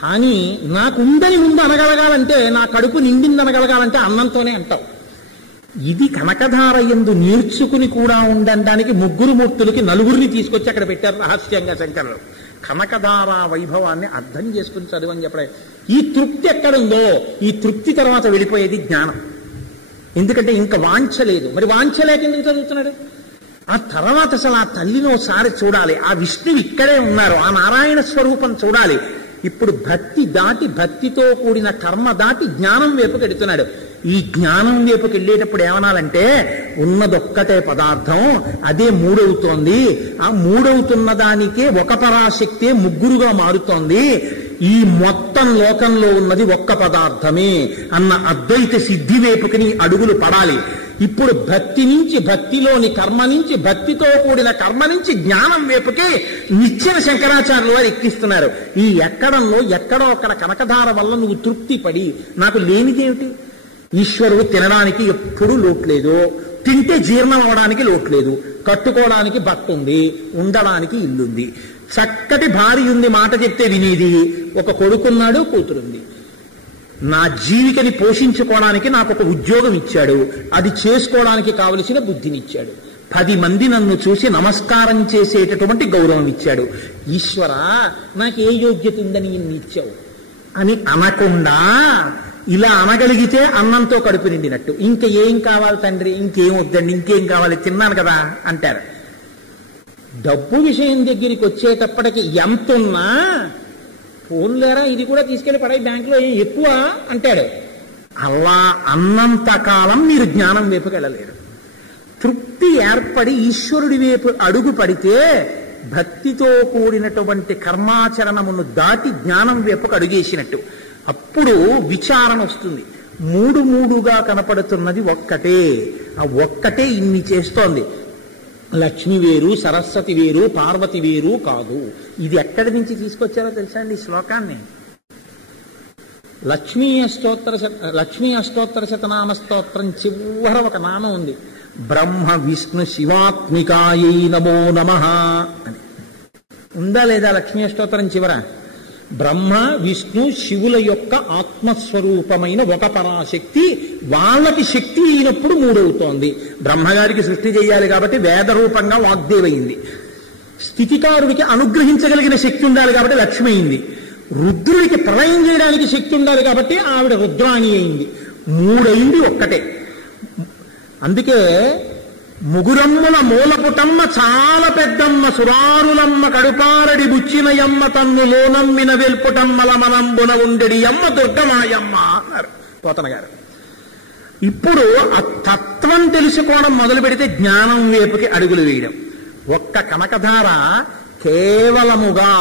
కానీ నాకు ఉందని ముందు అనగలగాలంటే, నా కడుపు నిండింది అనగలగాలంటే అన్నంతోనే అంటావు. ఇది కనకధార యందు నేర్చుకుని కూడా ఉండడానికి ముగ్గురు మూర్తులకి నలుగురిని తీసుకొచ్చి అక్కడ పెట్టారు రహస్యంగా శంకరులు. కనకధార వైభవాన్ని అర్థం చేసుకుని చదువని చెప్పడం. ఈ తృప్తి ఎక్కడుందో ఈ తృప్తి తర్వాత వెళ్ళిపోయేది జ్ఞానం. ఎందుకంటే ఇంకా వాంఛ లేదు. మరి వాంఛ లేక ఎందుకు చదువుతున్నాడు? ఆ తర్వాత అసలు ఆ తల్లిని ఒకసారి చూడాలి. ఆ విష్ణువు ఇక్కడే ఉన్నారు, ఆ నారాయణ స్వరూపం చూడాలి. ఇప్పుడు భక్తి దాటి, భక్తితో కూడిన కర్మ దాటి జ్ఞానం వైపుకి వెడుతున్నాడు. ఈ జ్ఞానం వైపుకి వెళ్ళేటప్పుడు ఏమనాలంటే, ఉన్నదొక్కటే పదార్థం, అదే మూడవుతోంది. ఆ మూడవుతున్న దానికే ఒక పరాశక్తే ముగ్గురుగా మారుతోంది. ఈ మొత్తం లోకంలో ఉన్నది ఒక్క పదార్థమే అన్న అద్వైత సిద్ధి వైపుకి నీ అడుగులు పడాలి. ఇప్పుడు భక్తి నుంచి, భక్తిలోని కర్మ నుంచి, భక్తితో కూడిన కర్మ నుంచి జ్ఞానం వైపుకే నిచ్చెన శంకరాచార్యులు వారు ఎక్కిస్తున్నారు. ఈ ఎక్కడంలో ఎక్కడో అక్కడ కనకధార వల్ల నువ్వు తృప్తి పడి, నాకు లేనిదేమిటి? ఈశ్వరుడు తినడానికి ఎప్పుడూ లోట్లేదు, తింటే జీర్ణం అవడానికి లోట్లేదు, కట్టుకోవడానికి బట్ట ఉంది, ఉండడానికి ఇల్లుంది, చక్కటి భార్య ఉంది, మాట చెప్తే వినేది, ఒక కొడుకున్నాడు, కూతురుంది. నా జీవికని పోషించుకోవడానికి నాకు ఒక ఉద్యోగం ఇచ్చాడు, అది చేసుకోవడానికి కావలసిన బుద్ధినిచ్చాడు, 10 మంది నన్ను చూసి నమస్కారం చేసేటటువంటి గౌరవం ఇచ్చాడు. ఈశ్వర, నాకు ఏ యోగ్యత ఉందని ఇన్ని ఇచ్చావు అని అనకుండా ఇలా అనగలిగితే అన్నంతో కడుపు నిండినట్టు. ఇంకా ఏం కావాలి తండ్రి, ఇంకేం వద్దండి, ఇంకేం కావాలి, తిన్నాను కదా అంటారు. డబ్బు విషయం దగ్గరికి వచ్చేటప్పటికి ఎంతున్నా పోన్లేరా ఇది కూడా తీసుకెళ్లి పడాయి బ్యాంకులో ఎక్కువ అంటాడు. అలా అన్నంత కాలం మీరు జ్ఞానం వైపుకి వెళ్ళలేరు. తృప్తి ఏర్పడి ఈశ్వరుడి వైపు అడుగు పడితే భక్తితో కూడినటువంటి కర్మాచరణమును దాటి జ్ఞానం వైపుకు అడుగేసినట్టు. అప్పుడు విచారణ వస్తుంది. మూడుగా కనపడుతున్నది ఒక్కటే, ఆ ఒక్కటే ఇన్ని చేస్తోంది. లక్ష్మి వేరు, సరస్వతి వేరు, పార్వతి వేరు కాదు. ఇది ఎక్కడి నుంచి తీసుకొచ్చారో తెలుసా అండి? శ్లోకాన్ని లక్ష్మీ అష్టోత్తర శతనామ స్తోత్రం చివర ఒక నామం ఉంది, బ్రహ్మ విష్ణు శివాత్మికాయై నమో నమః అని. ఉందా లేదా లక్ష్మీ అష్టోత్తరం చివర? బ్రహ్మ విష్ణు శివుల యొక్క ఆత్మస్వరూపమైన ఒక పరాశక్తి వాళ్ళకి శక్తి అయినప్పుడు మూడవుతోంది. బ్రహ్మగారికి సృష్టి చేయాలి కాబట్టి వేద రూపంగా వాగ్దేవయింది. స్థితికారుడికి అనుగ్రహించగలిగిన శక్తి ఉండాలి కాబట్టి లక్ష్మి అయింది. రుద్రుడికి ప్రళయం చేయడానికి శక్తి ఉండాలి కాబట్టి ఆవిడ రుద్రాణి అయింది. మూడైంది ఒక్కటే. అందుకే ముగురమ్ముల మూలపుటమ్మ చాలా పెద్దమ్మ, సురారులమ్మ కడుపారడి బుచ్చినయమ్మ, తన్ను లోనమ్మిన వెల్పుటమ్మల మనంబున ఉండెడి అమ్మ దుర్గమాయమ్మ అన్నారు పోతన గారు. ఇప్పుడు ఆ తత్వం తెలుసుకోవడం మొదలు పెడితే జ్ఞానం వైపుకి అడుగులు వేయడం. ఒక్క కనకధార కేవలముగా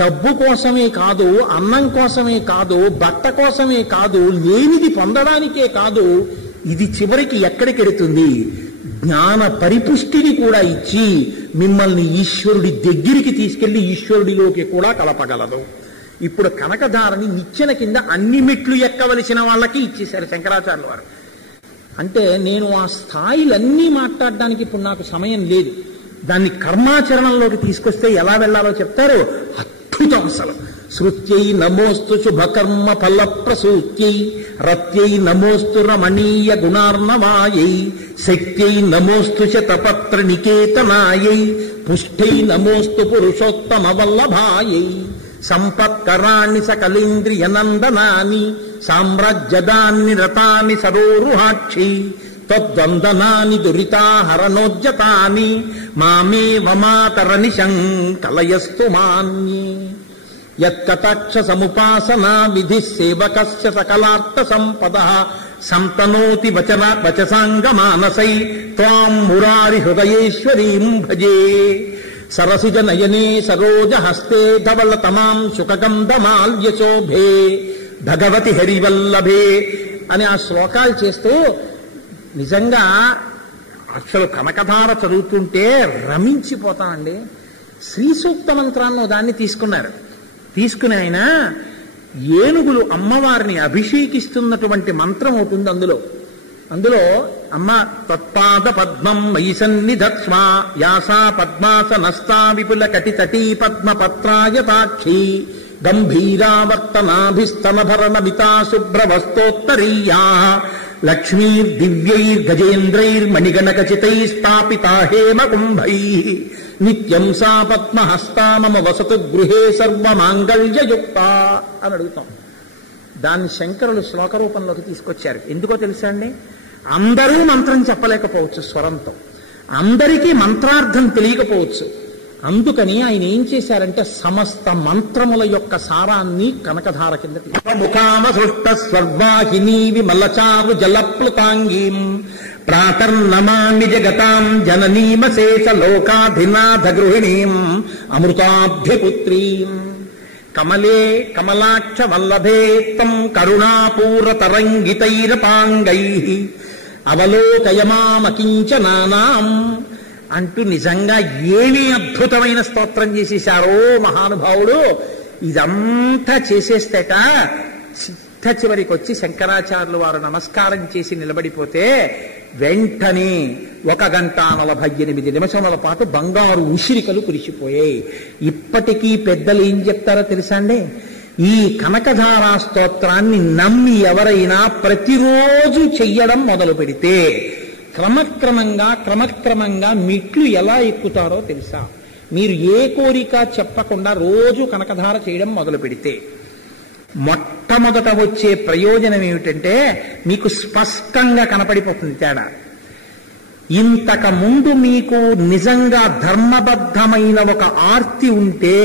డబ్బు కోసమే కాదు, అన్నం కోసమే కాదు, బట్ట కోసమే కాదు, లేనిది పొందడానికే కాదు, ఇది చివరికి ఎక్కడికెడుతుంది? జ్ఞాన పరిపుష్టిని కూడా ఇచ్చి మిమ్మల్ని ఈశ్వరుడి దగ్గరికి తీసుకెళ్లి ఈశ్వరుడిలోకి కూడా కలపగలదు. ఇప్పుడు కనకధారని నిచ్చెన కింద అన్ని మెట్లు ఎక్కవలసిన వాళ్ళకి ఇచ్చేశారు శంకరాచార్యుల వారు. అంటే నేను ఆ స్థాయిలన్నీ మాట్లాడడానికి ఇప్పుడు నాకు సమయం లేదు. దాన్ని కర్మాచరణంలోకి తీసుకొస్తే ఎలా వెళ్లాలో చెప్తారు. అద్భుతం అసలు. శృత్యై నమోస్తు శుభకర్మ ఫల ప్రసూత్యై, రత్యై నమోస్తు రమణీయ గుణార్ణవాయై, శక్త్యై నమోస్తు శతపత్ర నికేతనాయై, పుష్టై నమోస్తు పురుషోత్తమ వల్లభాయై, సంపత్కరాణి సకలేంద్రియ నందనాని, సామ్రాజ్యదాన్ని రతాని సరోరుహాక్షి, తద్వందనాని దురితాహరణోజ్జతాని, మామేవ మాతర నిశం కలయస్తు మాన్యే. యత్కటాక్ష సముపాసనా విధి సేవకస్య సకలార్థ సంపద సంతనోతి వచసాంగ మానసై త్వాం మురారి హృదయేశ్వరీం భజే సరసిజ నయనే సరోజ హస్తే ధవళతమాం శుకగంధమాల్యశోభే భగవతి హరివల్లభే అని ఆ శ్లోకాలు చేస్తూ నిజంగా అసలు కనకధార చదువుతుంటే రమించిపోతామండి. శ్రీ సూక్త మంత్రాన్ని దాన్ని తీసుకుని ఆయన ఏనుగులు అమ్మవారిని అభిషేకిస్తున్నటువంటి మంత్రం అవుతుంది అందులో అమ్మ తత్పాద పద్మం మయి సన్నిధత్స్వ యాసా పద్మాసనస్థా విపుల కటితటీ పద్మపత్రాయతాక్షి గంభీరావర్తనాభిస్తనభరణమితా శుభ్రవస్తోత్తరీయా లక్ష్మీర్దివ్యైర్గజేంద్రైర్మణిగణకచితైస్తాపితా హేమకుంభైః నిత్యం సా పద్మహస్తా మమ వసతు గృహే సర్వమాంగళ్యయుక్త అని అడుగుతాం. దాన్ని శంకరులు శ్లోక రూపంలోకి తీసుకొచ్చారు. ఎందుకో తెలుసా అండి? అందరూ మంత్రం చెప్పలేకపోవచ్చు స్వరంతో, అందరికీ మంత్రార్థం తెలియకపోవచ్చు. అందుకని ఆయన ఏం చేశారంటే సమస్త మంత్రముల యొక్క సారాన్ని కనకధార కింద ముఖామసృష్ట స్వర్వాహినీ విమలచారు జలప్లుతాంగీం ప్రాతర్నమామి జగతాం జననీమశేష లోకాధినాథ గృహిణీం అమృతాభ్యపుత్రీం కమలే కమలాక్ష వల్లభే తం కరుణాపూరతరంగితైరపాంగైః అవలోకయమామకించనానాం అంటూ నిజంగా ఏమీ అద్భుతమైన స్తోత్రం చేసేశారో మహానుభావుడు. ఇదంతా చేసేస్తేట చిట్ట చివరికి వచ్చి శంకరాచార్యులు వారు నమస్కారం చేసి నిలబడిపోతే వెంటనే 1:48 నిమిషముల పాటు బంగారు ఉసిరికలు కురిసిపోయాయి. ఇప్పటికీ పెద్దలు ఏం చెప్తారో తెలుసా అండి? ఈ కనకధారా స్తోత్రాన్ని నమ్మి ఎవరైనా ప్రతిరోజు చెయ్యడం మొదలు పెడితే క్రమక్రమంగా మెట్లు ఎలా ఎక్కుతారో తెలుసా? మీరు ఏ కోరిక చెప్పకుండా రోజు కనకధార చేయడం మొదలు పెడితే మొట్టమొదట వచ్చే ప్రయోజనం ఏమిటంటే మీకు స్పష్టంగా కనపడిపోతుంది తేడా. ఇంతకు ముందు మీకు నిజంగా ధర్మబద్ధమైన ఒక ఆర్తి ఉంటే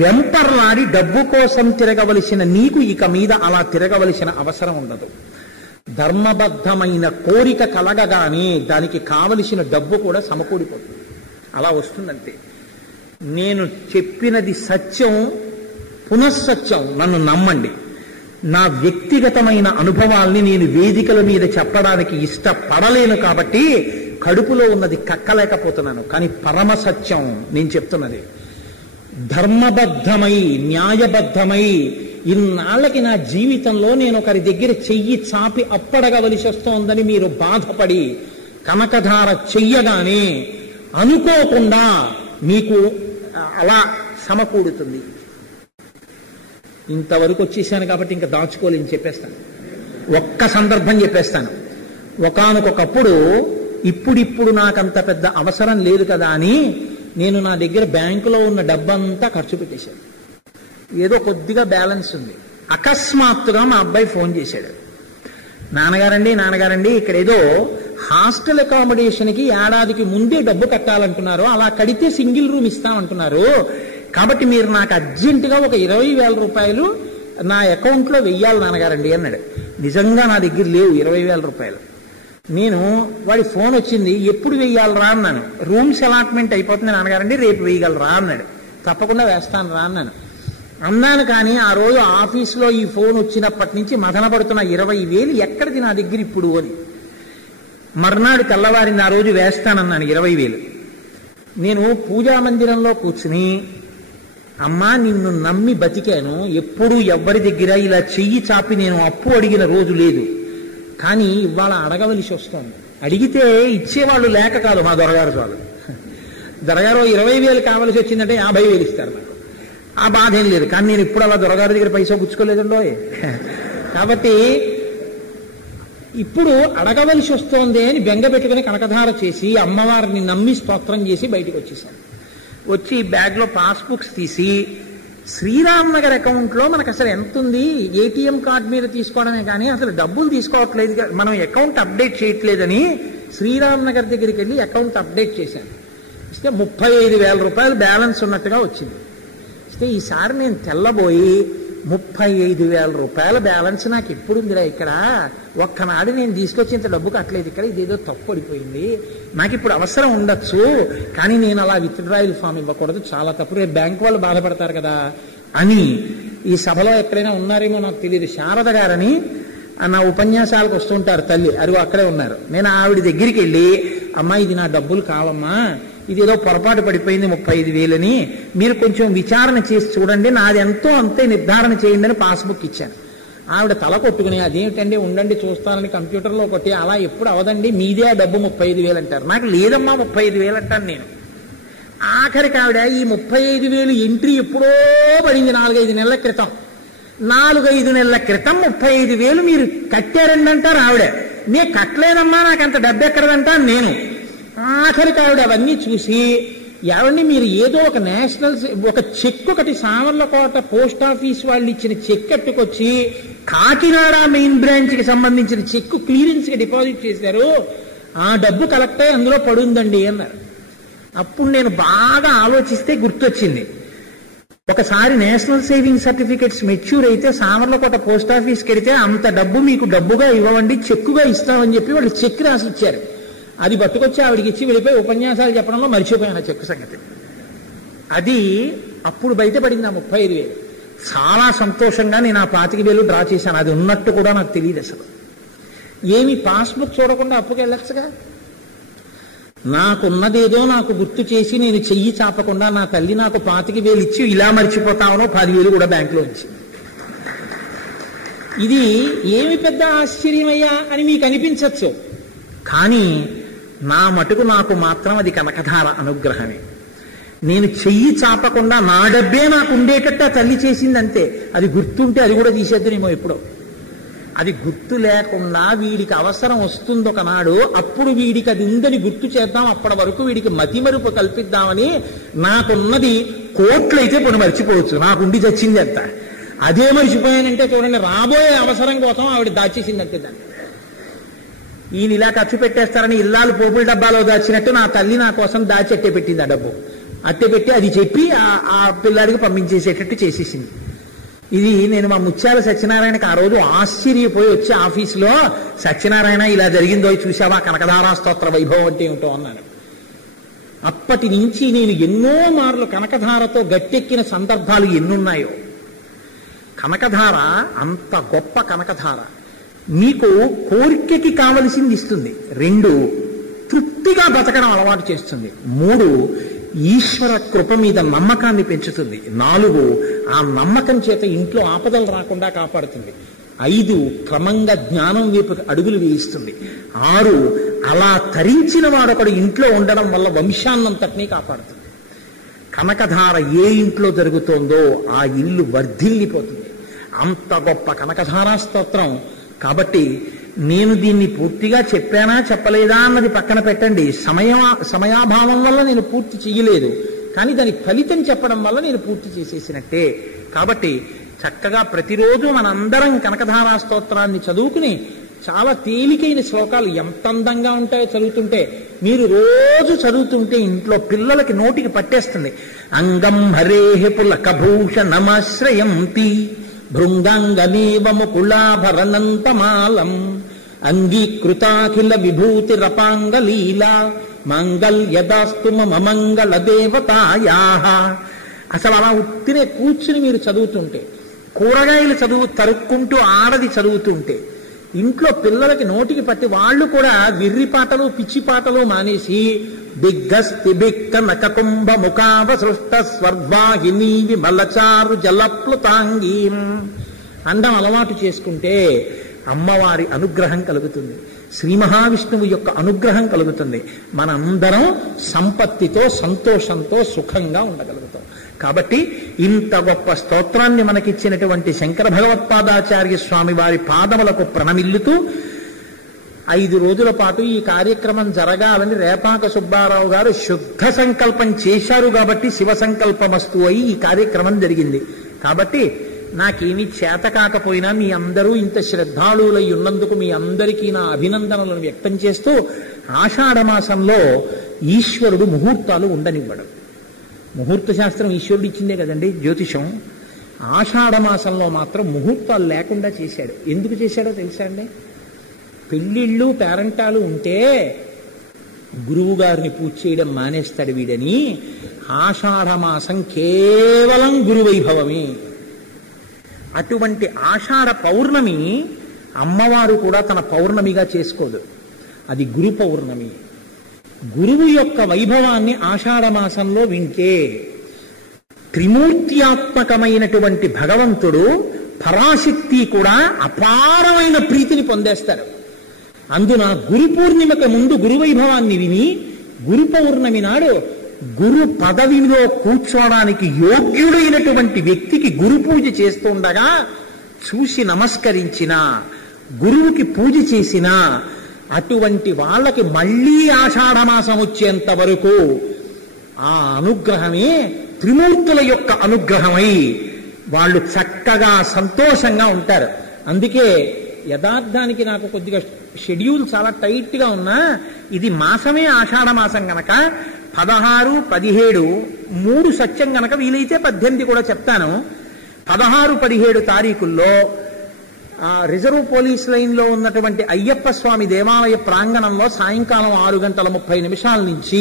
వెంపర్లాడి డబ్బు కోసం తిరగవలసిన నీకు ఇక మీద అలా తిరగవలసిన అవసరం ఉండదు. ధర్మబద్ధమైన కోరిక కలగగానే దానికి కావలసిన డబ్బు కూడా సమకూడిపోతుంది. అలా వస్తుందంతే. నేను చెప్పినది సత్యం, పునఃసత్యం, నన్ను నమ్మండి. నా వ్యక్తిగతమైన అనుభవాల్ని నేను వేదికల మీద చెప్పడానికి ఇష్టపడలేను కాబట్టి కడుపులో ఉన్నది కక్కలేకపోతున్నాను. కానీ పరమ సత్యం నేను చెప్తున్నది. ధర్మబద్ధమై న్యాయబద్ధమై ఇన్నాళ్ళకి నా జీవితంలో నేను ఒకరి దగ్గర చెయ్యి చాపి అప్పడగవలసి వస్తోందని మీరు బాధపడి కనకధార చెయ్యగానే అనుకోకుండా మీకు అలా సమకూడుతుంది. ఇంతవరకు వచ్చేసాను కాబట్టి ఇంకా దాచుకోలేని చెప్పేస్తాను. ఒక్క సందర్భం చెప్పేస్తాను. ఒకానొకప్పుడు ఇప్పుడిప్పుడు నాకంత పెద్ద అవసరం లేదు కదా అని నేను నా దగ్గర బ్యాంకులో ఉన్న డబ్బంతా ఖర్చు పెట్టేశాను. ఏదో కొద్దిగా బ్యాలెన్స్ ఉంది. అకస్మాత్తుగా మా అబ్బాయి ఫోన్ చేశాడు. నాన్నగారండి ఇక్కడ ఏదో హాస్టల్ అకామిడేషన్కి ఏడాదికి ముందే డబ్బు కట్టాలంటున్నారు, అలా కడితే సింగిల్ రూమ్ ఇస్తామంటున్నారు, కాబట్టి మీరు నాకు అర్జెంటుగా ఒక 20,000 రూపాయలు నా అకౌంట్లో వెయ్యాలి నాన్నగారండి అన్నాడు. నిజంగా నా దగ్గర లేవు 20,000 రూపాయలు. నేను వాడి ఫోన్ వచ్చింది, ఎప్పుడు వెయ్యాలరా అన్నాను. రూమ్స్ అలాట్మెంట్ అయిపోతుంది నాన్నగారండి, రేపు వేయగలరా అన్నాడు. తప్పకుండా వేస్తాను రా అన్నాను. కానీ ఆ రోజు ఆఫీస్లో ఈ ఫోన్ వచ్చినప్పటి నుంచి మదన పడుతున్న 20,000 ఎక్కడిది నా దగ్గర ఇప్పుడు అని. మర్నాడు తెల్లవారింది, ఆ రోజు వేస్తానన్నాను 20,000. నేను పూజా మందిరంలో కూర్చుని, అమ్మా నిన్ను నమ్మి బతికాను, ఎప్పుడూ ఎవ్వరి దగ్గర ఇలా చెయ్యి చాపి నేను అప్పు అడిగిన రోజు లేదు, కానీ ఇవాళ అడగవలసి వస్తుంది. అడిగితే ఇచ్చేవాళ్ళు లేక కాదు, మా దొరగారు వాళ్ళు. దొరగారు 20,000 కావలసి వచ్చిందంటే 50,000 ఇస్తారు నాకు. ఆ బాధ ఏం లేదు. కానీ నేను ఇప్పుడు అలా దొరగారి దగ్గర పైసా పుచ్చుకోలేదండో. కాబట్టి ఇప్పుడు అడగవలసి వస్తోంది అని బెంగ పెట్టుకుని కనకధార చేసి అమ్మవారిని నమ్మి స్తోత్రం చేసి బయటికి వచ్చేసాను. వచ్చి బ్యాగ్లో పాస్బుక్స్ తీసి శ్రీరామ్ నగర్ అకౌంట్లో మనకు అసలు ఎంత ఉంది, ఏటీఎం కార్డు మీద తీసుకోవడమే కానీ అసలు డబ్బులు తీసుకోవట్లేదు, మనం అకౌంట్ అప్డేట్ చేయట్లేదని శ్రీరామ్ నగర్ దగ్గరికి వెళ్ళి అకౌంట్ అప్డేట్ చేశాను. ఇస్తే 35,000 రూపాయలు బ్యాలెన్స్ ఉన్నట్టుగా వచ్చింది. అయితే ఈసారి నేను తెల్లబోయి 35,000 రూపాయల బ్యాలెన్స్ నాకు ఎప్పుడుందిరా ఇక్కడ, ఒక్కనాడు నేను తీసుకొచ్చేంత డబ్బు కట్టలేదు ఇక్కడ, ఇదేదో తప్పు పడిపోయింది, నాకు ఇప్పుడు అవసరం ఉండొచ్చు, కానీ నేను అలా విత్డ్రాయల్ ఫామ్ ఇవ్వకూడదు, చాలా తప్పు, రేపు బ్యాంక్ వాళ్ళు బాధపడతారు కదా అని ఈ సభలో ఎక్కడైనా ఉన్నారేమో నాకు తెలియదు, శారద గారని నా ఉపన్యాసాలకు వస్తుంటారు తల్లి, అరుగు అక్కడే ఉన్నారు. నేను ఆవిడ దగ్గరికి వెళ్ళి, అమ్మా ఇది నా డబ్బులు కావమ్మా, ఇదేదో పొరపాటు పడిపోయింది 35,000 మీరు కొంచెం విచారణ చేసి చూడండి, నాది ఎంతో అంతే నిర్ధారణ చేయండి అని పాస్బుక్ ఇచ్చాను. ఆవిడ తల కొట్టుకుని, అదేమిటండి ఉండండి చూస్తానని కంప్యూటర్లో కొట్టి, అలా ఎప్పుడు అవదండి మీదే ఆ డబ్బు 35,000 అంటారు. నాకు లేదమ్మా 35,000 అంటాను నేను. ఆఖరికి ఆవిడ ఈ 35,000 ఎంట్రీ ఎప్పుడో పడింది 4-5 నెలల క్రితం. 4-5 నెలల క్రితం 35,000 మీరు కట్టారండి అంటారు ఆవిడ. నేను కట్టలేదమ్మా, నాకు అంత డబ్బు ఎక్కడదంటాను నేను. ఆఖరికి ఆవిడ అవన్నీ చూసి, ఏమండి మీరు ఏదో ఒక నేషనల్ ఒక చెక్ ఒకటి సామర్లకోట పోస్ట్ ఆఫీస్ వాళ్ళు ఇచ్చిన చెక్ కట్టుకొచ్చి కాకినాడ మెయిన్ బ్రాంచ్ కి సంబంధించిన చెక్ క్లియరెన్స్ కి డిపాజిట్ చేశారు, ఆ డబ్బు కలెక్ట్ అయ్యి అందులో పడుందండి అన్నారు. అప్పుడు నేను బాగా ఆలోచిస్తే గుర్తొచ్చింది, ఒకసారి నేషనల్ సేవింగ్ సర్టిఫికెట్స్ మెచ్యూర్ అయితే సామర్లకోట పోస్ట్ ఆఫీస్కి వెళితే అంత డబ్బు మీకు డబ్బుగా ఇవ్వండి, చెక్కుగా ఇస్తామని చెప్పి వాళ్ళు చెక్ రాసి ఇచ్చారు. అది పట్టుకొచ్చి ఆవిడికి ఇచ్చి వెళ్ళిపోయి ఉపన్యాసాలు చెప్పడంలో మర్చిపోయాను చెక్కు సంగతి. అది అప్పుడు బయటపడింది ఆ 35,000. చాలా సంతోషంగా నేను ఆ 25,000 డ్రా చేశాను. అది ఉన్నట్టు కూడా నాకు తెలియదు అసలు. ఏమి పాస్బుక్ చూడకుండా అప్పుకి వెళ్ళొచ్చుగా. నాకున్నదేదో నాకు గుర్తు చేసి నేను చెయ్యి చాపకుండా నా తల్లి నాకు 25,000 ఇచ్చి ఇలా మర్చిపోతామనో 10,000 కూడా బ్యాంకులో వచ్చింది. ఇది ఏమి పెద్ద ఆశ్చర్యమయ్యా అని మీకు అనిపించవచ్చు, కానీ నా మటుకు నాకు మాత్రం అది కనకధార అనుగ్రహమే. నేను చెయ్యి చాపకుండా నా డబ్బే నాకు ఉండేటట్టు ఆ తల్లి చేసింది అంతే. అది గుర్తుంటే అది కూడా తీసేద్దునేమో ఎప్పుడో. అది గుర్తు లేకుండా వీడికి అవసరం వస్తుంది ఒకనాడు, అప్పుడు వీడికి అది ఉందని గుర్తు చేద్దాం, అప్పటి వరకు వీడికి మతిమరుపు కల్పిద్దామని నాకున్నది కోట్లయితే పొని మర్చిపోవచ్చు, నాకుండి చచ్చింది అంత. అదే మర్చిపోయానంటే చూడండి, రాబోయే అవసరం కోసం ఆవిడ దాచేసింది అంతే. దాన్ని ఈయన ఇలా ఖర్చు పెట్టేస్తారని ఇల్లాలు పోపుల డబ్బాలో దాచినట్టు నా తల్లి నా కోసం దాచి అట్టే పెట్టింది. ఆ డబ్బు అట్టే పెట్టి అది చెప్పి ఆ పిల్లాడికి పంపించేసేటట్టు చేసేసింది. ఇది నేను మా ముత్యాల సత్యనారాయణకి ఆ రోజు ఆశ్చర్యపోయి వచ్చి ఆఫీసులో, సత్యనారాయణ ఇలా జరిగిందో చూసావా కనకధారా స్తోత్ర వైభవం అంటే ఏమిటో అన్నాను. అప్పటి నుంచి నేను ఎన్నో మార్లు కనకధారతో గట్టెక్కిన సందర్భాలు ఎన్నున్నాయో. కనకధార అంత గొప్ప కనకధార. మీకు కోరికకి కావలసింది ఇస్తుంది. 2 తృప్తిగా బతకడం అలవాటు చేస్తుంది. 3 ఈశ్వర కృప మీద నమ్మకాన్ని పెంచుతుంది. 4 ఆ నమ్మకం చేత ఇంట్లో ఆపదలు రాకుండా కాపాడుతుంది. 5 క్రమంగా జ్ఞానం వైపు అడుగులు వేయిస్తుంది. 6 అలా తరించిన వాడొకడు ఇంట్లో ఉండడం వల్ల వంశాన్నంతటినీ కాపాడుతుంది. కనకధార ఏ ఇంట్లో జరుగుతోందో ఆ ఇల్లు వర్ధిల్లిపోతుంది. అంత గొప్ప కనకధారా స్తోత్రం. కాబట్టి నేను దీన్ని పూర్తిగా చెప్పానా చెప్పలేదా అన్నది పక్కన పెట్టండి. సమయాభావం వల్ల నేను పూర్తి చెయ్యలేదు, కానీ దాని ఫలితం చెప్పడం వల్ల నేను పూర్తి చేసేసినట్టే. కాబట్టి చక్కగా ప్రతిరోజు మనందరం కనకధారా స్తోత్రాన్ని చదువుకుని, చాలా తేలికైన శ్లోకాలు ఎంత అందంగా ఉంటాయో చదువుతుంటే, మీరు రోజు చదువుతుంటే ఇంట్లో పిల్లలకి నోటికి పట్టేస్తుంది. అంగం హరేహి పులకభూషణమాశ్రయంతి భృంగాంగమేవ ముకుళాభరణంతమాలం అంగీకృతాఖిల విభూతిరపాంగలీలా మాంగళ్యదాస్తు మమ మంగళ దేవతాయాః. అసలు అలా ఉత్తినే కూర్చుని మీరు చదువుతుంటే, కూరగాయలు తరుక్కుంటూ ఆడది చదువుతుంటే, ఇంట్లో పిల్లలకి నోటికి పట్టి వాళ్ళు కూడా విర్రి పాటలు పిచ్చి పాటలు మానేసి దిగ్గస్తి బిక్క నకకుంభ ముఖావ సృష్ట స్వర్వాహిని విమలచారు జలప్లుతాంగీ అండం అలవాటు చేసుకుంటే అమ్మవారి అనుగ్రహం కలుగుతుంది. శ్రీ మహావిష్ణువు యొక్క అనుగ్రహం కలుగుతుంది. మనందరం సంపత్తితో సంతోషంతో సుఖంగా ఉండగలుగుతాం. కాబట్టి ఇంత గొప్ప స్తోత్రాన్ని మనకిచ్చినటువంటి శంకర భగవత్పాదాచార్య స్వామి వారి పాదములకు ప్రణమిల్లుతూ 5 రోజుల పాటు ఈ కార్యక్రమం జరగాలని రేపాక సుబ్బారావు గారు శుద్ధ సంకల్పం చేశారు. కాబట్టి శివ సంకల్పమస్తు అయి ఈ కార్యక్రమం జరిగింది. కాబట్టి నాకేమీ చేత కాకపోయినా మీ అందరూ ఇంత శ్రద్ధాళువులై ఉన్నందుకు మీ అందరికీ నా అభినందనలను వ్యక్తం చేస్తూ, ఆషాఢ మాసంలో ఈశ్వరుడు ముహూర్తాలు ఉండనివ్వడం. ముహూర్త శాస్త్రం ఈశ్వరుడు ఇచ్చిందే కదండి జ్యోతిషం. ఆషాఢమాసంలో మాత్రం ముహూర్తాలు లేకుండా చేశాడు. ఎందుకు చేశాడో తెలుసా అండి? పెళ్ళిళ్ళు పేరంటాలు ఉంటే గురువు గారిని పూజ చేయడం మానేస్తాడు వీడని. ఆషాఢమాసం కేవలం గురువైభవమే. అటువంటి ఆషాఢ పౌర్ణమి అమ్మవారు కూడా తన పౌర్ణమిగా చేసుకోదు, అది గురు పౌర్ణమి. గురువు యొక్క వైభవాన్ని ఆషాఢమాసంలో వింటే త్రిమూర్త్యాత్మకమైనటువంటి భగవంతుడు పరాశక్తి కూడా అపారమైన ప్రీతిని పొందేస్తారు. అందున గురు పూర్ణిమకు ముందు గురువైభవాన్ని విని గురు పౌర్ణమి నాడు గురు పదవిలో కూర్చోవడానికి యోగ్యుడైనటువంటి వ్యక్తికి గురు పూజ చేస్తుండగా చూసి నమస్కరించిన, గురువుకి పూజ చేసిన అటువంటి వాళ్ళకి మళ్లీ ఆషాఢమాసం వచ్చేంత వరకు ఆ అనుగ్రహమే త్రిమూర్తుల యొక్క అనుగ్రహమై వాళ్ళు చక్కగా సంతోషంగా ఉంటారు. అందుకే యథార్థానికి నాకు కొద్దిగా షెడ్యూల్ చాలా టైట్ గా ఉన్నా, ఇది మాసమే ఆషాఢ మాసం గనక 16, 17 3 సత్యం గనక వీలైతే 18 కూడా చెప్తాను. 16, 17 తారీఖుల్లో రిజర్వ్ పోలీస్ లైన్ లో ఉన్నటువంటి అయ్యప్ప స్వామి దేవాలయ ప్రాంగణంలో సాయంకాలం 6:30 నుంచి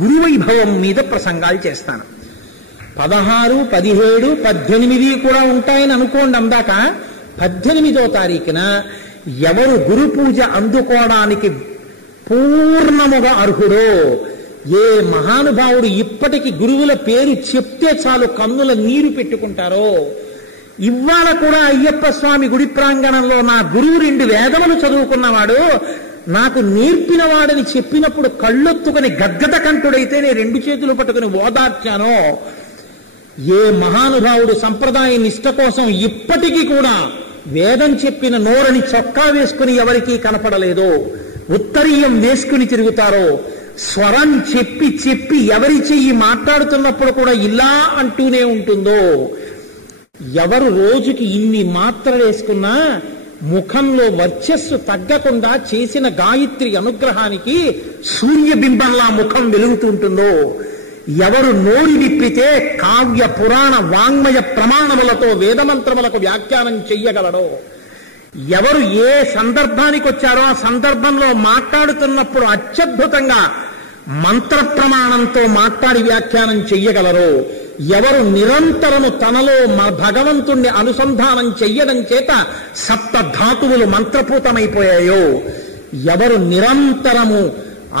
గురువైభవం మీద ప్రసంగాలు చేస్తాను. 16, 17, 18 కూడా ఉంటాయని అనుకోండి. అందాక 18వ తారీఖున ఎవరు గురు పూజ అందుకోవడానికి పూర్ణముగా అర్హుడో, ఏ మహానుభావుడు ఇప్పటికి గురువుల పేరు చెప్తే చాలు కన్నుల నీరు పెట్టుకుంటారో, ఇవాళ కూడా అయ్యప్ప స్వామి గుడి ప్రాంగణంలో నా గురువు 2 వేదములు చదువుకున్నవాడు, నాకు నేర్పిన వాడని చెప్పినప్పుడు కళ్ళొత్తుకుని గద్గద కంఠుడైతే నేను 2 చేతులు పట్టుకుని ఓదార్చానో, ఏ మహానుభావుడు సంప్రదాయ నిష్ట కోసం ఇప్పటికీ కూడా వేదం చెప్పిన నోరని చొక్కా వేసుకుని ఎవరికీ కనపడలేదో, ఉత్తరీయం వేసుకుని తిరుగుతారో, స్వరం చెప్పి చెప్పి ఎవరి చెయ్యి మాట్లాడుతున్నప్పుడు కూడా ఇలా అంటూనే ఉంటుందో, ఎవరు రోజుకి ఇన్ని మాత్రలు వేసుకున్నా ముఖంలో వర్చస్సు తగ్గకుండా చేసిన గాయత్రి అనుగ్రహానికి సూర్యబింబంలా ముఖం వెలుగుతుంటుందో, ఎవరు నోరి విప్పితే కావ్య పురాణ వాంగ్మయ ప్రమాణములతో వేదమంత్రములకు వ్యాఖ్యానం చెయ్యగలడో, ఎవరు ఏ సందర్భానికి వచ్చారో ఆ సందర్భంలో మాట్లాడుతున్నప్పుడు అత్యద్భుతంగా మంత్ర ప్రమాణంతో మాట్లాడి వ్యాఖ్యానం చెయ్యగలరో, ఎవరు నిరంతరము తనలో భగవంతుణ్ణి అనుసంధానం చెయ్యడం చేత సప్త ధాతువులు మంత్రపూతమైపోయాయో, ఎవరు నిరంతరము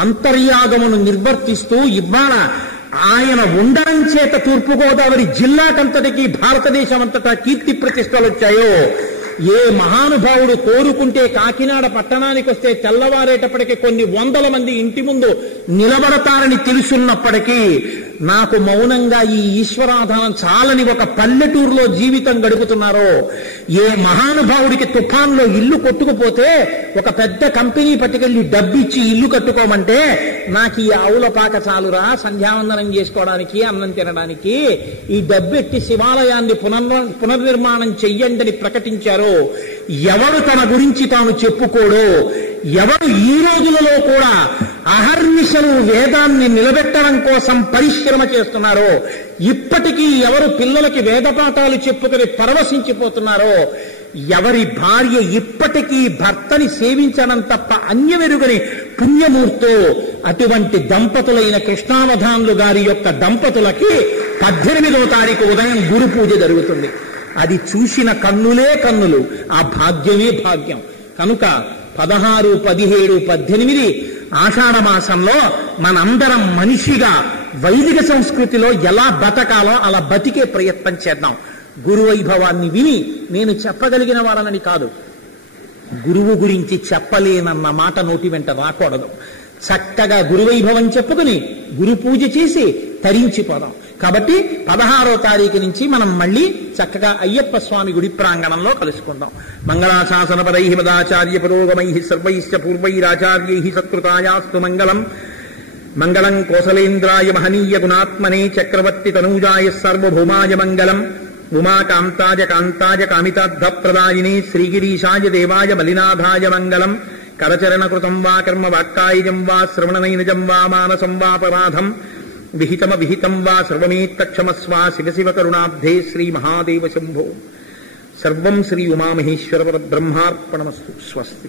అంతర్యాగమును నిర్వర్తిస్తూ ఇవాళ ఆయన ఉండడం చేత తూర్పుగోదావరి జిల్లాకంతటికి భారతదేశం అంతటా కీర్తి ప్రతిష్టలు వచ్చాయో, ఏ మహానుభావుడు కోరుకుంటే కాకినాడ పట్టణానికి వస్తే తెల్లవారేటప్పటికీ కొన్ని 100 మంది ఇంటి ముందు నిలబడతారని తెలుసున్నప్పటికీ నాకు మౌనంగా ఈ ఈశ్వరాధానం చాలని ఒక పల్లెటూరులో జీవితం గడుపుతున్నారో, ఏ మహానుభావుడికి తుఫాన్లో ఇల్లు కొట్టుకుపోతే ఒక పెద్ద కంపెనీ పట్టుకెళ్ళి డబ్బిచ్చి ఇల్లు కట్టుకోమంటే నాకు ఈ ఆవుల పాక చాలురా సంధ్యావందనం చేసుకోవడానికి, అన్నం తినడానికి, ఈ డబ్బెట్టి శివాలయాన్ని పునర్నిర్మాణం చెయ్యండి ప్రకటించారో, ఎవరు తన గురించి తాను చెప్పుకోడో, ఎవరు ఈ రోజులలో కూడా అహర్నిశలు వేదాన్ని నిలబెట్టడం కోసం పరిశ్రమ చేస్తున్నారో, ఇప్పటికీ ఎవరు పిల్లలకి వేద పాఠాలు చెప్పుకుని పరవశించిపోతున్నారో, ఎవరి భార్య ఇప్పటికీ భర్తని సేవించడం తప్ప అన్యమెరుగని పుణ్యమూర్తో, అటువంటి దంపతులైన కృష్ణావధానులు గారి యొక్క దంపతులకి 18వ తారీఖు ఉదయం గురు పూజ జరుగుతుంది. అది చూసిన కన్నులే కన్నులు, ఆ భాగ్యమే భాగ్యం. కనుక 16, 17, 18 ఆషాఢ మాసంలో మనందరం మనిషిగా వైదిక సంస్కృతిలో ఎలా బతకాలో అలా బతికే ప్రయత్నం చేద్దాం. గురువైభవాన్ని విని నేను చెప్పగలిగిన వాళ్ళని కాదు, గురువు గురించి చెప్పలేనన్న మాట నోటి వెంట రాకూడదు. చక్కగా గురువైభవం చెప్పుకుని గురు పూజ చేసి తరించిపోదాం. కాబట్టి 16వ తారీఖు నుంచి మనం మళ్ళీ చక్కగా అయ్యప్ప స్వామి గుడి ప్రాంగణంలో కలుసుకుందాం. మంగళాశాసన పరై మదాచార్య పురోగమై సర్వైశ్చ పూర్వైరాచార్యై సత్కృతాయాస్తు మంగళం. మంగళం కోసలేంద్రాయ మహనీయ గుణాత్మనే చక్రవర్తి తనూజాయ సార్వభౌమాయ మంగళం. ఉమాకాంతాయ కాంతాయ కామితార్థ ప్రదాయినే శ్రీగిరీశాయ దేవాయ మలినాథాయ మంగళం. కరచరణ కృతం వా కర్మ వాక్కాయజం వా శ్రవణనైనజం వా మానసం వాపరాధం విహితమ విహితం వా సర్వమేత్తక్షమస్వ శివ శివ కరుణాబ్ధే శ్రీ మహాదేవ శంభో. సర్వం శ్రీ ఉమామహేశ్వర బ్రహ్మార్పణమస్తు. స్వస్తి.